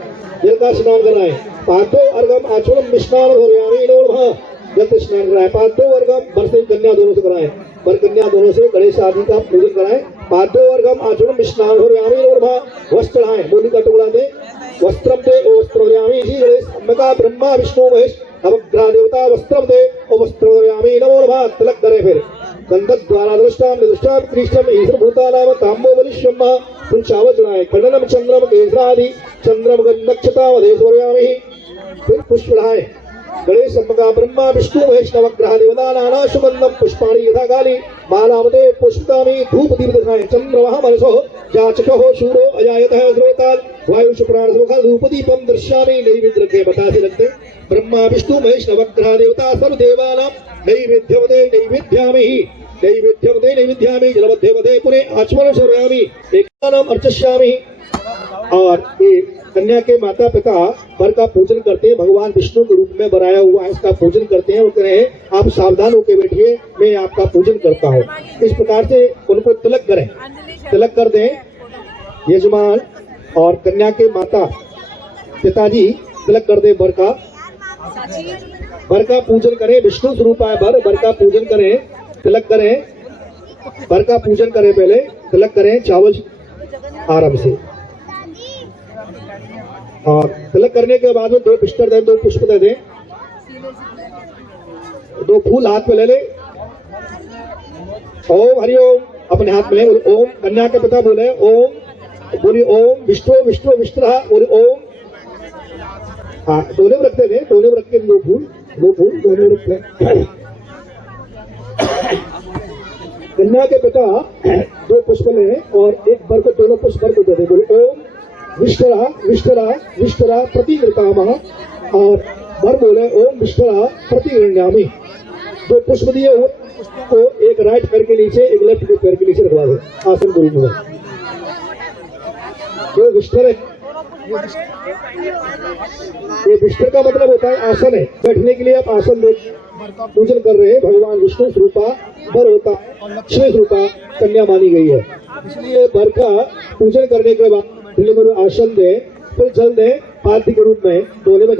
जल का स्नान कराएं। पादो अर्घम आचमनम मिष्टान भरयामि नमो नमः। जल से स्नान कराएं। पादो अर्घम वर से कन्या दोनों से कराएं। वर कन्या दोनों से गणेश आदि का पूजन कराएं। पादो अर्घम आचमनम मिष्टान भरयामि नमो नमः। वस्त्र चढ़ाएं। मूली का टुकड़ा दे वस्त्रम दे ओ वस्त्र भरयामि। श्री गणेश समका ब्रह्मा विष्णु महेश नवग्रह देवता वस्त्रम दे ओ वस्त्र भरयामि नमो नमः। तिलक करे फिर गंधक द्वारा दृष्टाम निदृष्टाम कृष्णम ईश्वर भूतानाम तांबो बलिष्यम। फिर चावल चढ़ाएं। खंडनम चंद्रम केसरादि चंद्रम गंधक्षतावधेश्वर्यामि। फिर पुष्प चढ़ाएं। गणेश समका ब्रह्मा विष्णु महेश नवग्रह देवता नाना सुगंधम पुष्पाणि यथा काली मालावते पुष्पकामी धूप दीप दिखाएं। चंद्रमः मनसो जाचको शूरो अजायतः श्रोताल वायु शुक्राण सुखा धूप दीपम दर्शयामि। नैवेद्य रखे बताते रखते ब्रह्मा विष्णु महेश नवग्रह देवता सर्व देवानां नैवेद्यवदे नैवेद्यामि नैवेद्यवदे नैवेद्यामि जलवद्यवदे पुरे आचमन सर्वयामि एकानाम अर्चस्यामि। और ये कन्या के माता पिता वर का पूजन करते हैं। भगवान विष्णु के रूप में बनाया हुआ है, इसका पूजन करते हैं। वो कह रहे हैं आप सावधान होकर बैठिए, मैं आपका पूजन करता हूँ। इस प्रकार से उनको तिलक करें। तिलक कर दें यजमान और कन्या के माता पिताजी तिलक कर दे। वर का पूजन करें। विष्णु स्वरूप है वर। वर का पूजन करें, तिलक करें। वर का पूजन करें, पहले तिलक करें चावल आराम से। और तिलक करने के बाद में 2 बिस्तर दें, 2 पुष्प दे दें, 2 फूल हाथ में ले ले। ओम हरिओम अपने हाथ में ले। ओम कन्या के पिता बोले ओम, बोली ओम विष्णु विष्णु विष्णु बोली ओम। हाँ दोनों में रखते थे, दोनों में रख के 2 फूल दोनों में रखते। कन्या के पिता 2 पुष्प ले और एक वर को, दोनों पुष्प वर को दे दे। बोले ओम विष्टरा विष्टरा विष्टरा प्रतिगृतामः। और वर बोले ओम विष्टरा प्रतिगृह्णामि। 2 पुष्प दिए हुए को एक राइट पैर के नीचे एक लेफ्ट पैर के नीचे रखवा दे आसन के रूप में। जो विष्टर है, ये विष्टर का मतलब होता है आसन है। बैठने के लिए आप आसन दे पूजन कर रहे हैं। भगवान विष्णु स्वरूपा वर होता है और लक्ष्मी स्वरूपा कन्या मानी गई है। इसलिए वर का पूजन करने के बाद आसन दे, फिर जल दे पाद्य के रूप में। दोनों में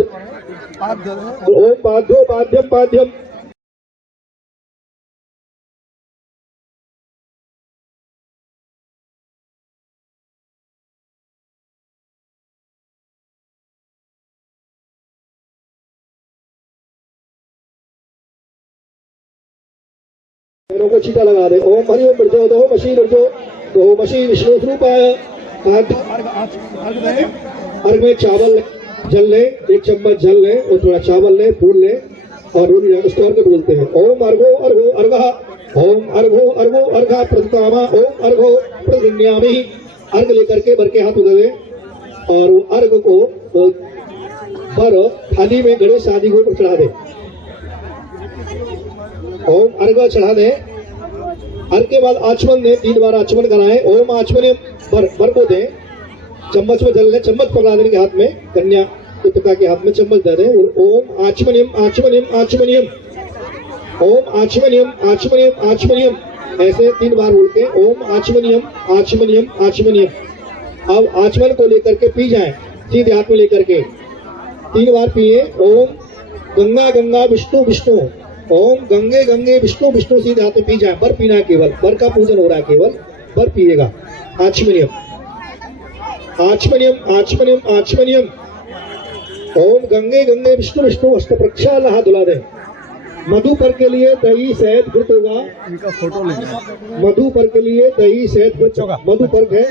ओम पाद्यो पाद्यम पाद्यम। पैरों को छीटा लगा दे। ओम हरि ओम बिरजो दो मशी विष्णु स्वरूप है। अर्घ में चावल जल ले, 1 चम्मच जल ले और थोड़ा चावल ले, फूल ले और नमस्कार के बोलते हैं ओम अर्घो अर्घो अर्घा। ओम अर्घो अर्घो अर्घा प्रदतामा। ओम अर्घो प्रगृह्णामि। अर्घ लेकर के वर के हाथ उधर दे और वो अर्घ को वर थाली में गणेश आदि को चढ़ा दे। ओम अर्घ चढ़ा दे। अर्घ के बाद आचमन दे, 3 बार आचमन कराए। ओम आचमन वर को दे। चम्मच में जल ले, चम्मच पकड़ा देने के हाथ में, कन्या के पिता के हाथ में चम्मच दे दे। ओम आचमनियम आचमनियम आचमनियम। ओम आचमनियम आचमनियम आचमनियम। ऐसे 3 बार बोल के ओम आचमनियम आचमनियम आचमनियम। अब आचमन को लेकर के पी जाए, सीधे हाथ में लेकर के 3 बार पिए। ओम गंगा गंगा विष्णु विष्णु। ओम गंगे गंगे विष्णु विष्णु। सीधे हाथ में पी जाए। वर पीना है, केवल वर का पूजन हो रहा है, केवल वर पिएगा। आचमनियम आचमनियम आचमनियम आचमनियम। ओम गंगे गंगे विष्णु विष्णु। अष्ट प्रक्षाल हाथ धुला दे। मधुपर के लिए दही शहद घृत होगा। इनका फोटो लेना। मधुपर के लिए दही शहद घृत होगा। मधुपर है,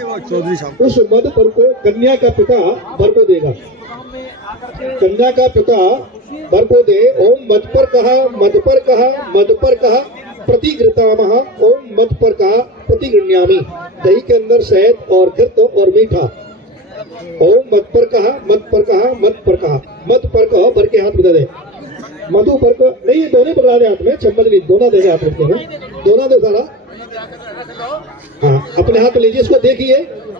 उस मधुपर को कन्या का पिता वर को देगा। कन्या का पिता वर को दे। ओम मध पर कहा, मध पर कहा, मध पर कहा प्रतिगृह्णामः। ओम मध पर कहा प्रतिगृह्णामि। दही के अंदर शहद और घृत और मीठा। ओम मध पर कहा, मध पर कहा, मध पर कहा, मध पर कहा। वर के हाथ में दे। मधु पर को नहीं, दोनों पकड़ा दे हाथ में, चम्मच नहीं, दोनों दे हाथ में, दोनों दे सारा। हाँ अपने हाथ में लीजिए। इसको देखिए,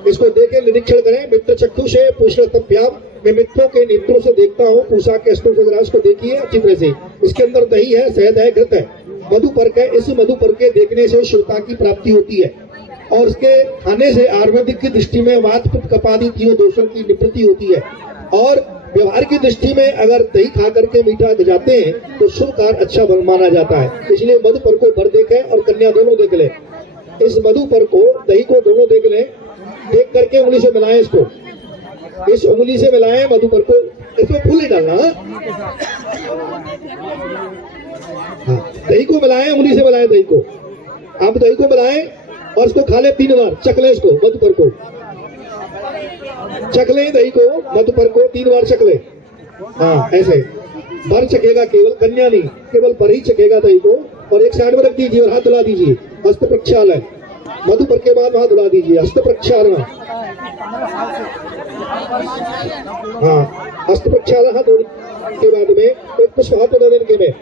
इसको देखे निरीक्षण करें। मित्र चक्षु से पूष्णतभ्याम मैं मित्रों के नेत्रों से देखता हूँ। पूषा के अष्टोपचारास को देखिए अच्छी तरह से। इसके अंदर दही है, शहद है, घृत है, मधुपर्क है। इस मधुपर्क के देखने से शिवता की प्राप्ति होती है और इसके खाने से आयुर्वेदिक की दृष्टि में वात पित्त कपादि तीनों दोषों की निवृत्ति होती है। और व्यवहार की दृष्टि में अगर दही खा करके मीठा जाते हैं तो शुभ कार्य अच्छा माना जाता है। इसलिए मधुपर्क को भर देखे और कन्या दोनों देख ले। इस मधुपर्क को, दही को दोनों देख ले, देख करके उंगली से मिलाएं। इसको इस उंगली से मिलाएं मधुपर्क को। इसमें फूल नहीं डालना। हाँ, दही को मिलाएं, उंगली से मिलाएं दही को। आप दही को मिलाएं और इसको खा ले 3 बार। चख ले इसको, मधुपर्क को चख ले, दही को, मधुपर्क को 3 बार चख ले। हाँ, ऐसे भर चखेगा, केवल कन्या नहीं, केवल भर ही चखेगा दही को। और एक साइड में रख दीजिए और हाथ धुला दीजिए। हस्त प्रक्षालन, मधुपर्क के बाद हाथ धुला दीजिए। हस्त प्रक्षालन, हाँ, हस्त प्रक्षालन हाथ धोने के बाद में एक पुष्प हाथ में देने के में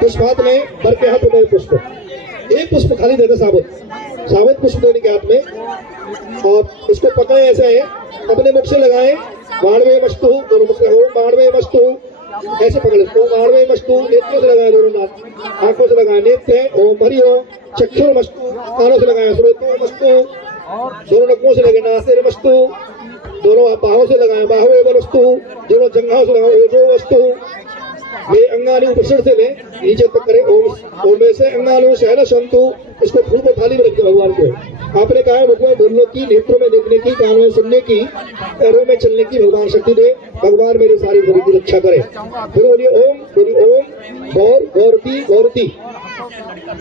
पुष्प हाथ में भर के हाथ में पुष्प, एक पुष्प खाली देना, साबुत पुष्प देने के हाथ में। और इसको पकड़े ऐसे है, अपने मुख से लगाए। बाणवे मस्तु, दोनों मुख से लगाओ। बाणवे मस्तु, ऐसे पकड़े इसको। बाणवे मस्तु, नेत्रों से लगाए, दोनों नाक आंखों से लगाए। नेत्र ओम हरि ओम। चक्षुर मस्तु, कानों से लगाए। श्रोतो मस्तु, दोनों नकों से लगे। नासिर मस्तु, दोनों बाहों से लगाए। बाहुवे वस्तु, दोनों जंघाओं से लगाए। ओजो वस्तु, ये अंगानु उपसर से ले नीचे तक करे। ओम में से अंगानु सहन संतु। इसको फूल को थाली में रख दो भगवान को। आपने कहा है मुख में बोलने की, नेत्रों में देखने की, कानों में सुनने की, पैरों में चलने की भगवान शक्ति दे। भगवान मेरे सारी शरीर की रक्षा करे। फिर बोलिए ओम, बोलिए ओम गौर गौरती गौरती।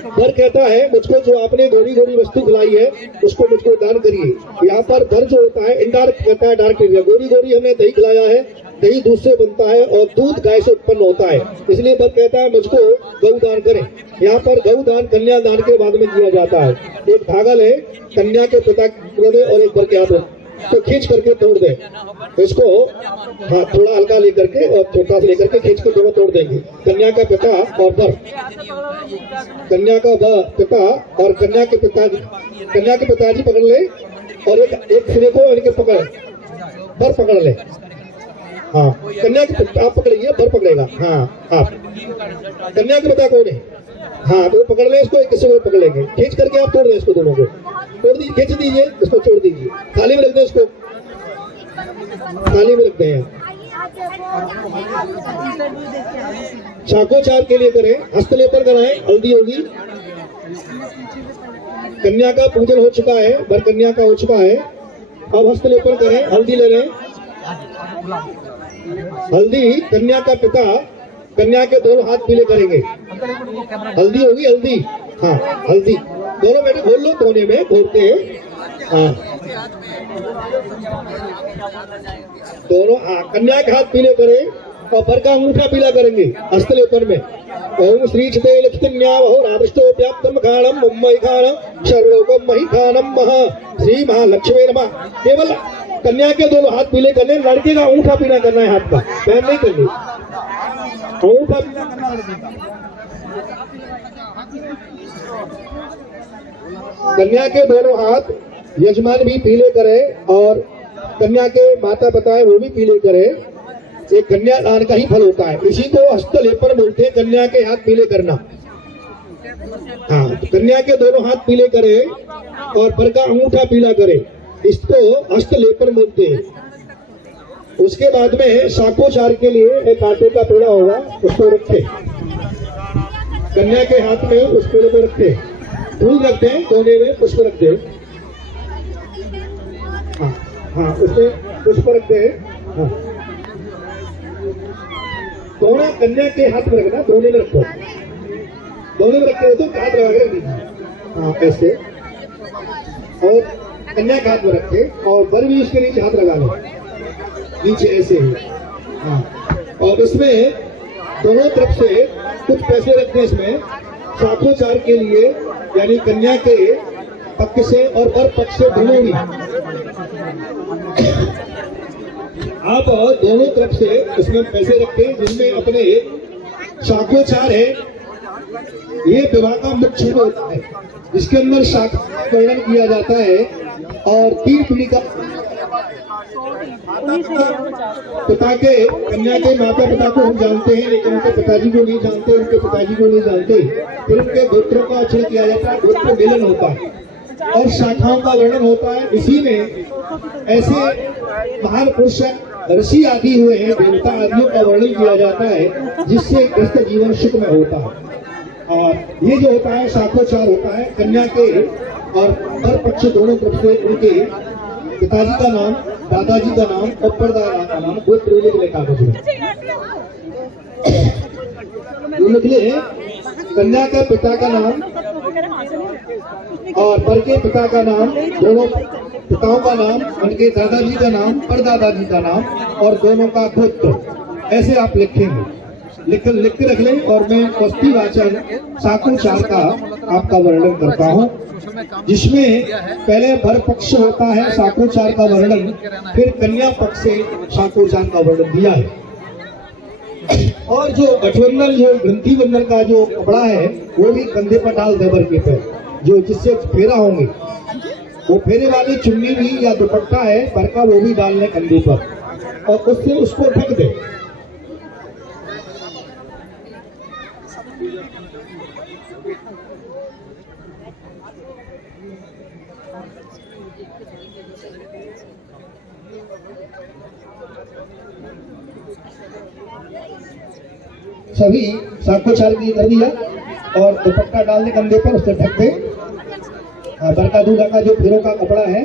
धर कहता है मुझको जो आपने गौरी गौरी वस्तु खिलाई है उसको मुझको दान करिए। यहाँ पर धर जो होता है इनडायरेक्ट कहता है डायरेक्ट। गौरी गौरी हमने दही खिलाया है, दही दूध से बनता है और दूध गाय से उत्पन्न होता है, इसलिए धर कहता है मुझको गौ दान करें। यहाँ पर गौ दान कन्या दान के बाद में किया जाता है। एक धागा ले, कन्या के पिता को दे और एक भर के हाथ में तो खींच करके तोड़ दे। इसको हाँ थोड़ा हल्का लेकर के और छोटा से लेकर के खींच कर दोनों तोड़ देंगे। कन्या का पिता और बर, कन्या का पिता और कन्या के पिताजी पकड़ ले और एक सिरे को इनके पकड़, बर पकड़ ले। हाँ, कन्या के आप पकड़िए, बर पकड़ेगा। हाँ, आप कन्या के पिता कौन है? हाँ, तो पकड़ ले इसको, एक किसी को पकड़ लेंगे। खींच करके आप तोड़ दें इसको, दोनों को तोड़ दीजिए, खींच दीजिए, इसको छोड़ दीजिए। थाली में रख दें, इसको थाली में रख दें। शाकोचार के लिए करें, हस्तलेपन कराएं, हल्दी होगी। कन्या का पूजन हो चुका है, बर कन्या का हो चुका है। अब हस्तलेपन करें, हल्दी ले लें। हल्दी कन्या का पिता कन्या के दोनों हाथ पीले करेंगे। हल्दी होगी, हल्दी, हाँ हल्दी दोनों बेटे खोल लो, कोने में खोलते हैं। हाँ दोनों, हाँ कन्या के हाथ पीले करें और बर का अंगूठा पीला करेंगे हस्तलेपन में। ओम श्री चिते लक्ष्मीन्या वहो रामष्टो व्याप्तम खाणम मुम्बई खाणम सर्वलोकम मही खानम महा श्री महालक्ष्मी नमः। केवल कन्या के दोनों हाथ पीले करने, लड़के का अंगूठा पीला करना है हाथ का, बहन नहीं करनी। अंगूठा पीला करना लड़के का। कन्या के दोनों हाथ यजमान भी पीले करे और कन्या के माता पिता है वो भी पीले करे। एक कन्या दान का ही फल होता है, इसी को हस्तलेपन बोलते हैं, कन्या के हाथ पीले करना। हाँ, तो कन्या के दोनों हाथ पीले करे और बर का अंगूठा पीला करे, इसको हस्तलेपन बोलते हैं। उसके बाद में शाकोचार के लिए एक आटे का पेड़ा होगा, उसको रखे कन्या के हाथ में, उस पेड़े को रखे, फूल रखते हैं, कोने में पुष्प रखते हैं। हाँ हाँ, उसमें पुष्प रखते हैं। हाँ, दोनों कन्या के हाथ में रखना, दोनों में रखो, दोनों में रखते हो तो हाथ लगा के रख दीजिए। हाँ ऐसे, और कन्या के हाथ में रखे और बर भी उसके नीचे हाथ लगा लो, नीचे ऐसे ही। हाँ, और इसमें दोनों तरफ से कुछ पैसे रखते हैं इसमें शाकोचार के लिए, यानी कन्या के पक्ष से और बर पक्ष से दोनों भी। आप दोनों तरफ से इसमें पैसे रखते हैं जिनमें अपने शाकोचार है। ये विवाह का मुख्य होता है, इसके अंदर शाखा वर्णन किया जाता है और 3 पीढ़ी का पिता के कन्या के माता पिता को हम जानते हैं, लेकिन उनके पिताजी को नहीं जानते, उनके पिताजी को नहीं जानते। फिर उनके गोत्रों का अक्षर किया जाता है, गोत्र मिलन होता है और शाखाओं का वर्णन होता है। इसी में ऐसे महान पुरुष ऋषि आदि हुए हैं, देवता आदियों का वर्णन किया जाता है, जिससे ग्रस्त जीवन सुख में होता है। और ये जो होता है शाखोचार होता है, कन्या के और वर पक्ष दोनों तरफ से उनके पिताजी का नाम, दादाजी का नाम और परदादा का नाम गोत्र लिख ले कागज में लिख ले। कन्या के पिता का नाम और वर के पिता का नाम, दोनों पिताओं का नाम, उनके दादाजी का नाम, परदादाजी का नाम और दोनों का गोत्र, ऐसे आप लिखेंगे। लिख के रख लें। और मैं वस्ती वाचन शाखोचार का आपका वर्णन करता हूँ, जिसमें पहले वर पक्ष होता है शाखोचार का वर्णन, फिर कन्या पक्ष से शाखोचार का वर्णन दिया है। और जो गठबंधन, जो ग्रंथि बंधन का जो कपड़ा है, वो भी कंधे पर डाल दे वर के पे, जो जिससे फेरा होंगे, वो फेरे वाली चुन्नी भी या दुपट्टा है वर का, वो भी डालने कंधे पर और उससे उसको ढक दे। सभी शाखोचार की कर दिया और दुपट्टा डालने कंधे पर, उससे ढक दे। बरका दूल्हा का जो फेरों का कपड़ा है,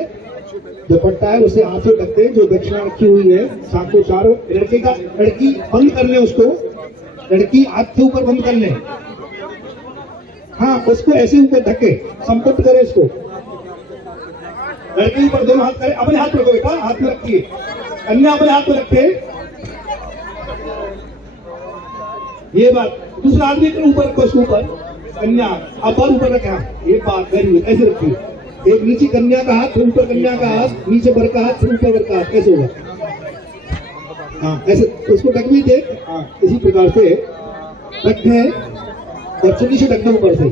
दुपट्टा है, उसे हाथ से ढक दे। जो दक्षिणा रखी हुई है शाखोचार, लड़के का, लड़की बंद कर ले उसको, लड़की हाथ के ऊपर बंद कर ले, हाँ उसको ऐसे ऊपर ढके, संपुट करे इसको। लड़की ऊपर दोनों हाथ करे, अपने हाथ रखो बेटा, हाथ में रखिए, कन्या अपने हाथ में रखे, ये बात। दूसरा आदमी के ऊपर रखो, उसके ऊपर कन्या अब ऊपर रखा, ये बात ऐसे रखिए। एक नीचे कन्या का हाथ, फिर ऊपर कन्या का हाथ, नीचे बर का हाथ, फिर ऊपर बर का हाथ, कैसे होगा? हाँ ऐसे उसको ढक भी दे। हाँ इसी प्रकार से रखे और चुनी से ढक दो ऊपर से।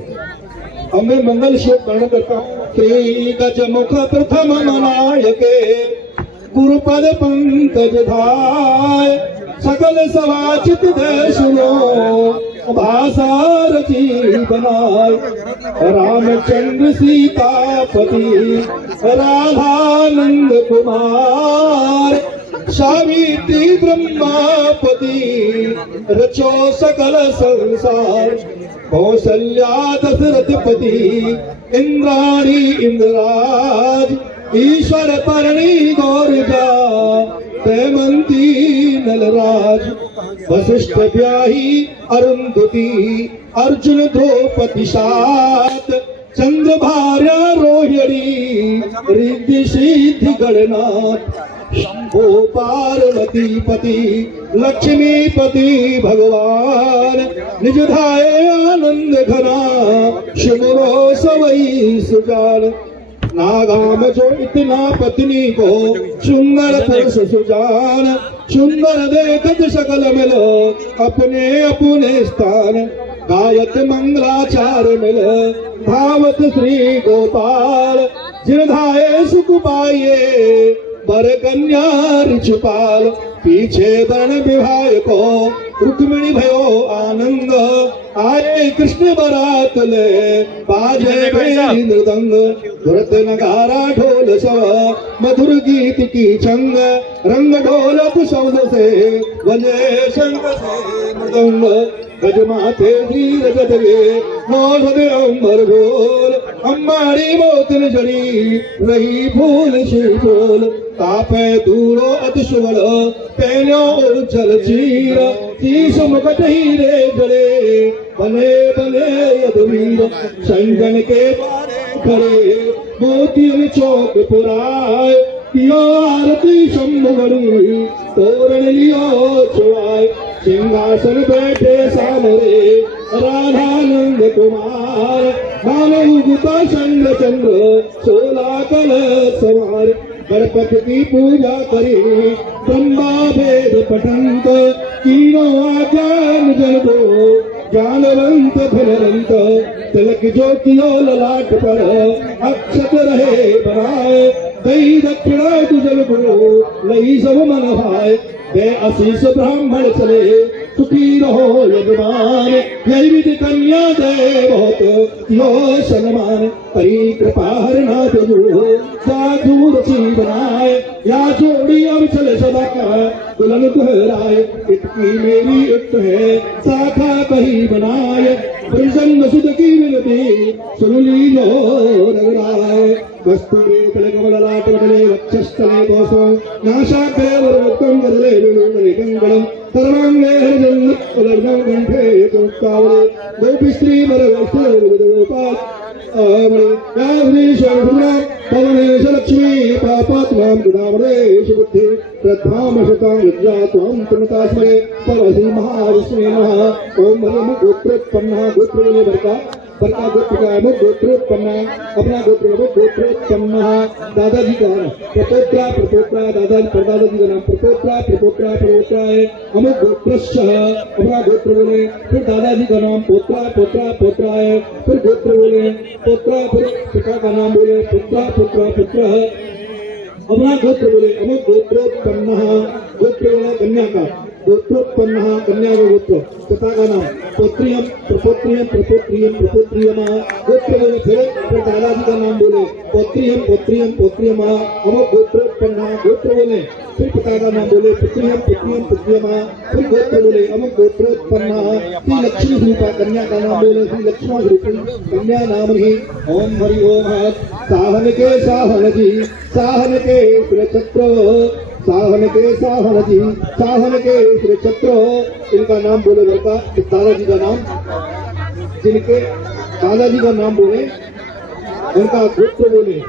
अब मैं मंगल श्लोक वर्णन करता हूँ। श्री गजमुख प्रथम मनायके गुरुपद पंकज धाय, सकल सवाचित दे सुनो भाषा रची बनाय। रामचंद्र सीतापति राधानंद कुमार, सावित्री ब्रह्मापति रचो सकल संसार। कौसल्या दशरथ पति इंद्राणी इंद्राज, ईश्वर परणी गौरजा पैमंती नलराज। वशिष्ठ ब्याही अरुंधति अर्जुन द्रौपदी सात, चंद्र भार्या रोहिणी रिद्धि सिद्धि गणनाथ। शंभो पार्वती पति लक्ष्मीपति भगवान, निज धाये आनंद घना शिवरो सवई सुजान। नागाम जो इतना पत्नी को सुंदर पुरुष सुजान, सुंदर देखत सकल मिल अपने अपने स्थान। गावत मंगलाचार मिल भावत श्री गोपाल, जिरधाये सुख पाइये वर कन्या रिचपाल। पीछे वर्ण विवाह को रुक्मिणी भयो आनंद, आए कृष्ण बरात ले बाजे भई मृदंग। तुरत नगारा ढोल सव मधुर गीत की छंग, रंग ढोलक शब्द से बजे शंख से मृदंग। गजमाते धीर गजगे मोहन अंबर बोल, अम्बाड़ी मोतिन जड़ी रही फूल शिवोल। तापे दूरो अति सुवल पहनो उज्जल चीर, तीस मुकट हीरे जड़े बने बने यदुवीर। संगन के खड़े मोती चौक पुराय, कियो आरती शंभुगढ़ी तोरण लियो छुआय। सिंहासन बैठे सामरे राधानंद कुमार, मानवगुता संग चंद्र सोला कल सवार। गणपति की पूजा करी ब्रह्मा वेद पठंत, तीनों आज्ञान जन को ज्ञानवंत धनवंत। तिलक जो कियो ललाट पर अक्षत रहे बनाए, दही दक्षिणा तुझल गुरु लई सब मन भाए दे आशीष ब्राह्मण चले सुखी रहो यजमान यही विधि कन्या दे बहुत यो सन्मान परी कृपा हरना तुझो साधु रची बनाए या जोड़ी अब चले सदा का दुल्हन दोहराए इतकी मेरी इत है शाखा कही बनाए प्रसन्न सुध की विनती सुन ली लो रघुराय कस्तूरी कमलाट बदले वक्षस्थले दोषो नाशाग्रे वरवत्तं बदले विलुमनि कंगणं सर्वांगे हरिजन्नत्कुलर्णं कंठे चमत्कावरे गोपी स्त्री वरवैष्णवोपाल पवनेश लक्ष्मी पापात्मां गुणावरेश बुद्धि प्रद्धाम शतां विद्या त्वं प्रणतास्मरे परमसि महाविष्णुवे नमः ओम हरिम गोत्रोत्पन्ना गोत्रवने बरका गोत्र का अमुक गोत्रोत्पन्ना अपना गोत्रोत्पन्ना दादाजी का नाम प्रपोत्रा दादाजी परदादाजी का नाम प्रपोत्रा है अमुक गोत्रश्च अपना गोत्र बोले फिर दादाजी का नाम पोत्रा है फिर गोत्र बोले पोत्रा फिर पिता का नाम बोले पुत्र है अपना गोत्र बोले अमुक गोत्रोत्पन्ना गोत्र बोला कन्या का गोत्रोत्पन्ना कन्या का गोत्र पिता का नाम पोत्रियम प्रपोत्रियम गोत्र बोले फिर दादाजी का नाम बोले पोत्रियम अमुक गोत्रोत्पन्ना गोत्र बोले फिर पिता का नाम बोले पुत्रियम फिर गोत्र बोले अमुक गोत्रोत्पन्ना श्री लक्ष्मी स्वरूपा कन्या का नाम बोले श्री लक्ष्मण स्वरूपी कन्या नाम ही ओम हरि ओम साहन के श्री छत्र इनका नाम बोले बरका दादाजी का नाम जिनके दादाजी का नाम बोले उनका गोत्र बोले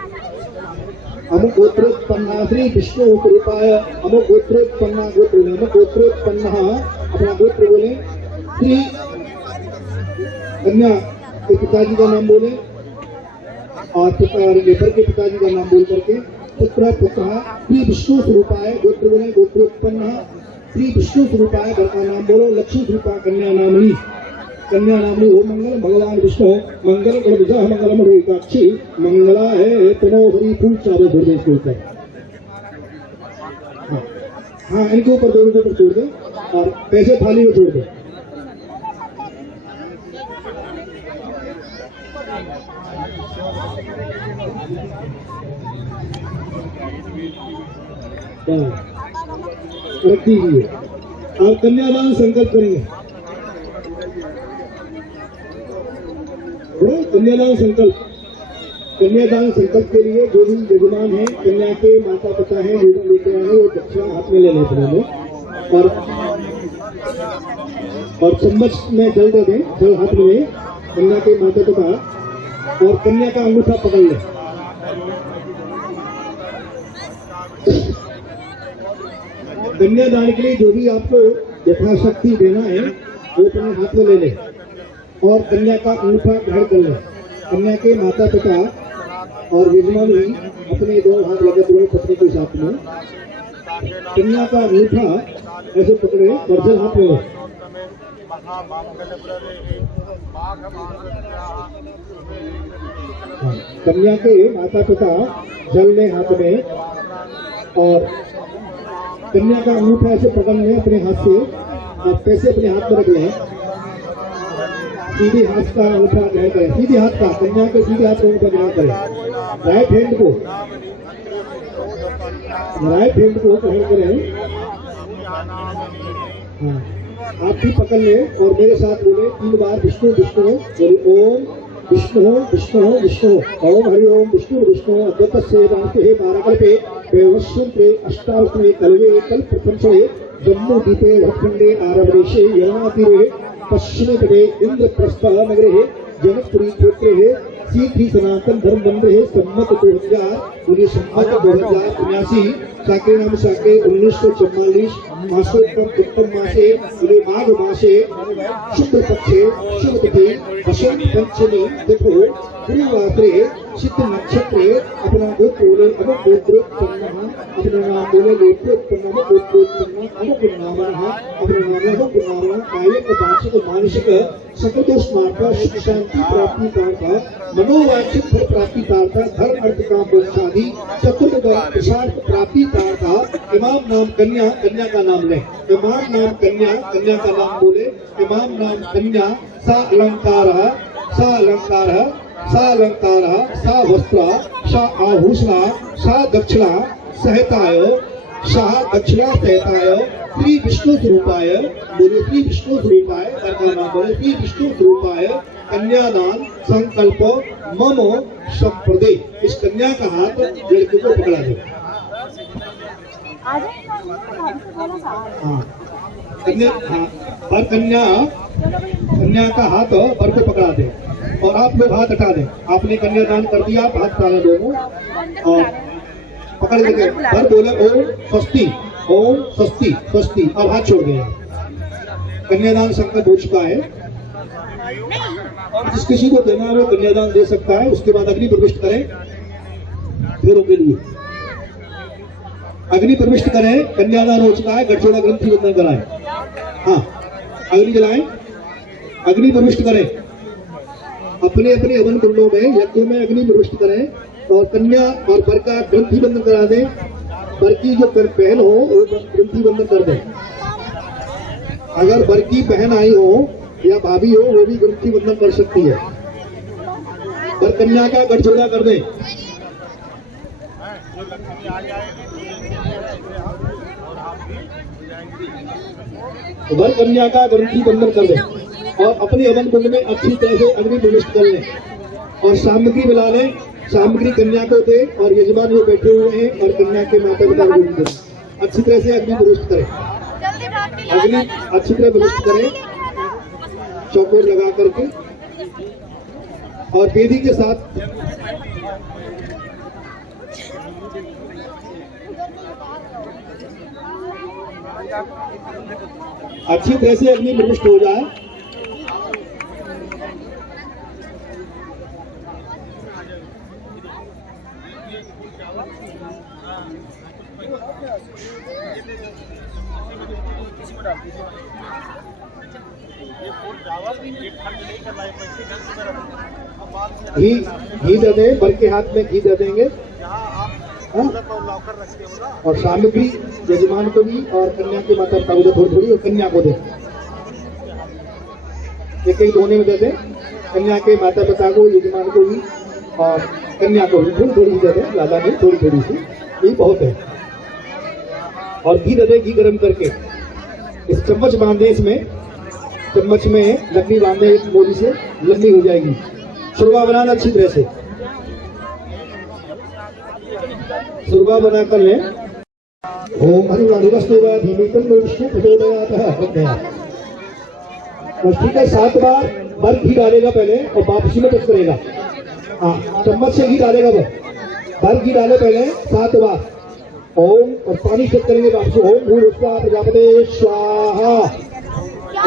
अमुक गोत्रोत्पन्ना श्री विष्णु स्वरूपाय अमुक गोत्रोत्पन्ना गोत्र बोले अमुक गोत्रोत्पन्ना अपना गोत्र बोले श्री कन्या के पिताजी का नाम बोले और लेकर के पिताजी का नाम बोल करके पुत्र श्री विष्णु स्वरूपाय गोत्र बोले गोत्रोत्पन्ना श्री विष्णु स्वरूपाय घर का नाम बोलो लक्ष्मी स्वरूपा कन्या नामनी हो मंगल भगवान विष्णु मंगल गणविजय मंगलम रेखाक्षी मंगला है तनो हरि फूल चावल छोड़ दे इसके ऊपर हाँ इनके ऊपर दोनों के ऊपर छोड़ दे और पैसे थाली में छोड़ दे रख दीजिए आप कन्यादान संकल्प करेंगे कन्यादान संकल्प के लिए जो भी यजमान है कन्या के माता पिता है जो भी लेके आए वो दक्षिणा हाथ में ले लेते हैं और चम्मच में जल दे दें जल हाथ में कन्या के माता पिता और कन्या का अंगूठा पकड़ लें कन्यादान के लिए जो भी आपको यथाशक्ति देना है वो अपने हाथ में ले लें और कन्या का अंगूठा ग्रहण कर लें कन्या के माता पिता और यजमान भी अपने दो हाथ लगे दोनों पत्नी के साथ में कन्या का अंगूठा ऐसे पकड़े और जल हाथ में कन्या के माता पिता जल लें हाथ में और कन्या का अंगूठा ऐसे पकड़ लें अपने हाथ से और पैसे अपने हाथ में रख लें सीधे हाथ का अंगूठा ग्रहण करें सीधे हाथ का कन्या के सीधे हाथ का अंगूठा ग्रहण करें राइट हैंड को ग्रहण करें हाँ आप भी पकड़ लें और मेरे साथ बोले 3 बार विष्णु बोले ओम विष्णु ओम हरि ओम विष्णु अद्वैत से हे बाराकल्पे वैवस्वंते अष्टावक्रे कल्वे कल्पप्रथमसरे जम्मूद्वीपे भट्खण्डे आरवदेशे यमुनातीरे पश्चिमे तटे इंद्रप्रस्थ नगरे जनकपुरी क्षेत्रे श्री सनातन धर्म बंधे सम्मत 2079 साके नाम साके 1944 मासोत्तम मासे माघ मासे शुक्ल पक्षे शुभ तिथि वसंत पंचमी तिथो गुरुवासरे सिद्ध नक्षत्रे अपना गोत्र बोले अमुक गोत्रोत्पन्नः अपना नाम बोले गोत्रोत्पन्नः गोत्रोत्पन्नः अमुक नामनः अपना नाम अमुक नामनः कायिक वाचिक मानसिक सकलदोषमार्थ सुख शांति प्राप्ति का मनोवांछित फल प्राप्ति का धर्म अर्थ काम मोक्ष समाधि चतुर्थ पुरुषार्थ प्राप्ति था। इमाम नाम कन्या, कन्या का नाम ले। इमाम नाम कन्या, कन्या का नाम बोले। इमाम नाम कन्या, सा अलंकार, सा अलंकार, सा अलंकार, सा वस्त्र, सा आभूषण, सा दक्षिणा सहताय, शाह दक्षिणा सहताय, श्री विष्णु स्वरूपाय, बोले श्री विष्णु स्वरूपाय, का नाम बोले श्री विष्णु स्वरूपाय कन्यादान संकल्प मम संप्रदे। इस कन्या का हाथ लड़के को पकड़ा दे। हाँ, कन्या, हाँ, पर कन्या का हाथ पर को पकड़ा दे और आप लोग हाथ हटा दें। आपने कन्यादान कर दिया, आप हाथ डालें दोनों और पकड़ के पर बोले ओम स्वस्ति, ओम स्वस्ति, स्वस्ति। अब हाथ छोड़ दें। कन्यादान संकल्प हो चुका है और जिस किसी को देना है वो कन्यादान दे सकता है। उसके बाद अग्नि प्रविष्ट करें फेरों के लिए। अग्नि प्रविष्ट करें, कन्यादान हो चुका है, गठजोड़ा ग्रंथि बंधन कराएं। हाँ, अग्नि जलाएं, अग्नि प्रविष्ट करें। अपने अपने हवन कुंडों में यज्ञों में अग्नि प्रविष्ट करें और कन्या और वर का ग्रंथि बंधन करा दें। वर की जो बहन हो वो ग्रंथि बंधन कर दें। अगर वर की बहन आई हो या भाभी हो वो भी ग्रंथि बंधन कर सकती है। वर कन्या का गठजोड़ा कर दें। वर कन्या का ग्रंथि बंधन कर दें और अपने हवन कुंड में अच्छी तरह से अग्नि प्रविष्ट कर लें और सामग्री मिला लें। सामग्री कन्या को दे और यजमान जो बैठे हुए हैं और कन्या के माता पिता को दें। अच्छी तरह से अग्नि प्रविष्ट करें। अग्नि अच्छी तरह प्रविष्ट करें चौकोर लगा करके और वेदी के साथ अच्छी तरह से अग्नि प्रविष्ट हो जाए। घी दे दें, वर के हाथ में घी दे देंगे और सामग्री यजमान को भी और कन्या के माता पिता को थोड़ी थोड़ी और कन्या को दे। एक एक दोने में दे दें। कन्या के माता पिता को, यजमान को भी और कन्या को भी थोड़ी थोड़ी दे दें, ज्यादा नहीं, थोड़ी थोड़ी सी, ये बहुत है। और घी दे दें, घी गर्म करके इस चम्मच बांधे, इसमें चम्मच में लकड़ी बांधे, इस मोरी से लंबी हो जाएगी। शुरुआ बनाना अच्छी तरह से, शुरुआ बना कर लें। ओम हरिवाणुवस्तुवा धीमीतम विष्णु प्रचोदयातः। ठीक है, 7 बार वर घी डालेगा पहले और वापसी में टच करेगा। हाँ, चम्मच से घी डालेगा वो। वर घी डाले पहले 7 बार ओम और पानी टच करेंगे वापसी। ओम भूर्भुवः प्रजापते स्वाहा,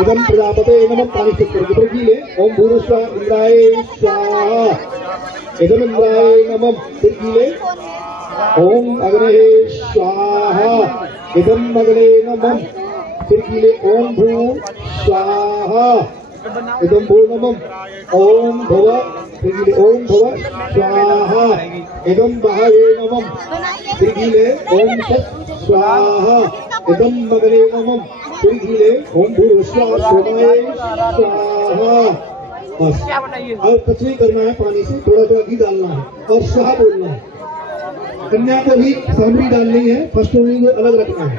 इदं प्रजापते नमः। पानी टच करेंगे फिर घी ले। ओम भूर्भुवः इंद्राय स्वाहा, इदं इंद्राय नमः। फिर घी ले। ओम अग्नये स्वाहा, इदं अग्नये नमः। फिर घी ले। ओम भू स्वाहा, इदं भू नमः। ओम भव, फिर घी ले। ओम भव स्वाहा, इदं भावे नमः। फिर घी ले। ओम तत् स्वाहा, इदं अग्नये नमः। फिर घी ले। ओम भूर्भुवः सोमाय स्वाहा। बस, अब कुछ नहीं करना है, पानी से थोड़ा थोड़ा घी डालना है और स्वाहा बोलना है। कन्या को भी सामग्री डालनी है, फर्स्ट उंगली को अलग रखना है।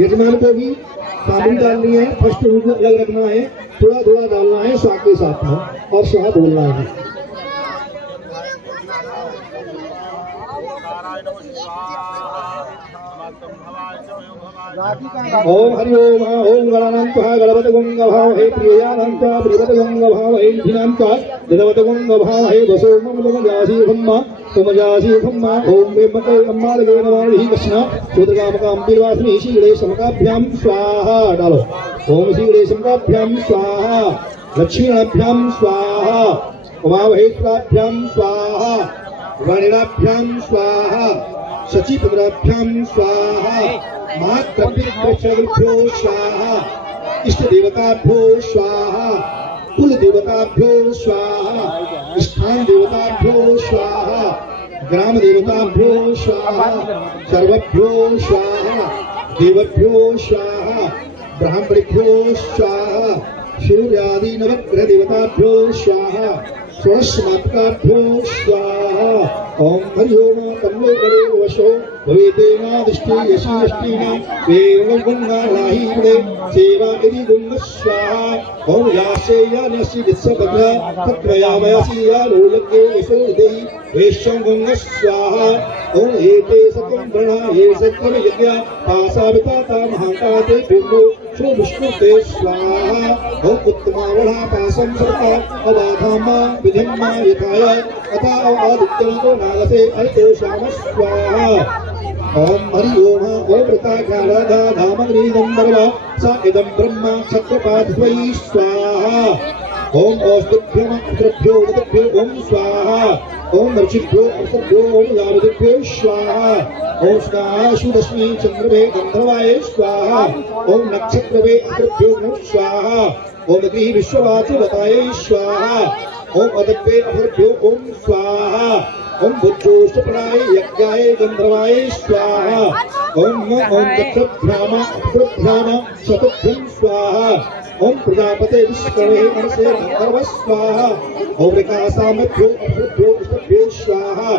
यजमान को भी सामग्री डालनी है, फर्स्ट उंगली को अलग रखना है। थोड़ा थोड़ा डालना है स्वाहा के साथ में और स्वाहा बोलना है। ओम हरि ओम। ओम गणानांतः गणपत गंग भावहे, प्रियानांतः प्रियपत गंग भावहे, निधिनांतः निधवत गंग भावहे। वसो मम जासी ब्रह्मा तमजासी ब्रह्मा। ओम वेमते अम्मालगे नमामि कृष्ण सूत्रकामकाम बिलवासनी शीघ्रे समकाभ्याम स्वाहा डालो। ओम शीघ्रे समकाभ्याम स्वाहा, लक्ष्मीणाभ्याम स्वाहा, उमामहेश्वराभ्याम स्वाहा, वाणिनाभ्याम स्वाहा, शचीपुत्राभ्याम स्वाहा, मातृभ्यो स्वाहा, इष्ट देवताभ्यो स्वाहा, कुल देवताभ्यो स्वाहा, स्थान देवताभ्यो स्वाहा, ग्राम देवताभ्यो स्वाहा सर्वभ्यो स्वाहा देवभ्यो स्वाहा ब्राह्मणेभ्यो स्वाहा सूर्यादि नवग्रह देवताभ्यो स्वाहा स्वस्मात्काभ्यो स्वाहा ओम हरि ओम तन्नो गणे वशो भवेतेना दृष्टि यशि यष्टिना देवं गंगालाहि वदे सेवा यदि गुंग स्वाहा ओम यासे यानसि विश्वभद्र तत्वया वयसि या लोलके यशो देहि वेश्यं गंग स्वाहा ओम एते सतं प्रणा ये सत्रम यज्ञ पासाविता महाकाते पुण्यो शो विष्णुते स्वाहा ओम उत्तमावढ़ा पासं सर्पा अवाधामा विधिम्मा यथाय अथा आदित्यं नागसे अर्तो श्याम स्वाहा ओम हरि ओम ओम वृताकाराधा धामग्नि गंधर्वा सा इदं ब्रह्मा क्षत्रपाद्वै स्वाहा ओम औषधभ्यम अत्रभ्यो वदभ्यो ओम स्वाहा ओम ऋषिभ्यो अर्थभ्यो ओम यावदेभ्यो स्वाहा ओम स्वाहा सुदश्मी चंद्रवे गंधर्वाय स्वाहा ओम नक्षत्रवे अत्रभ्यो नमः स्वाहा ओम अग्नि विश्ववाचो वताय स्वाहा ओम अदभ्ये अर्थभ्यो ओम स्वाहा ओम भुजोष्टप्राय यज्ञाय गंधर्वाय स्वाहा ओम ओम दक्षभ्याम अक्षभ्याम शतभ्यं स्वाहा ओम प्रजापते विश्वकर्मे मनसे गंधर्व स्वाहा ओम विकासामभ्यो अक्षभ्यो अष्टभ्यो स्वाहा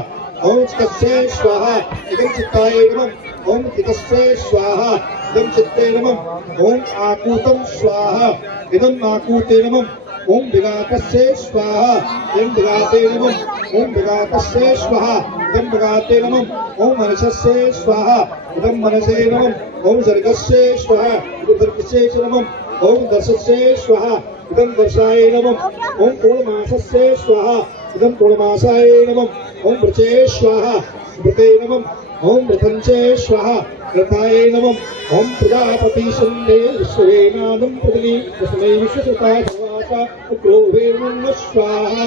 ओम चित्तस्ये स्वाहा इदं चित्ताय नमः ओम चित्तस्ये स्वाहा इदं चित्ते नमः ओम आकूतं स्वाहा इदं आकूते नमः ओम विगातस्य स्वाहा इदं विगाते नमः ओम विगातस्य स्वाहा इदं विगाते नमः ओम मनसस्य स्वाहा इदं मनसे नमः ओम सर्गस्य स्वाहा इदं सर्गस्य नमः ओम दर्शस्य स्वाहा इदं दर्शाय नमः ओम पूर्णमासस्य स्वाहा इदं पूर्णमासाय नमः ओम वृचे स्वाहा वृते नमः ओम वृथंचे स्वाहा रथाय नमः ओम प्रजापति संदे विश्वेनादं पृथ्वी तस्मै विश्वसुताय क्रोधेर्मं स्वाहा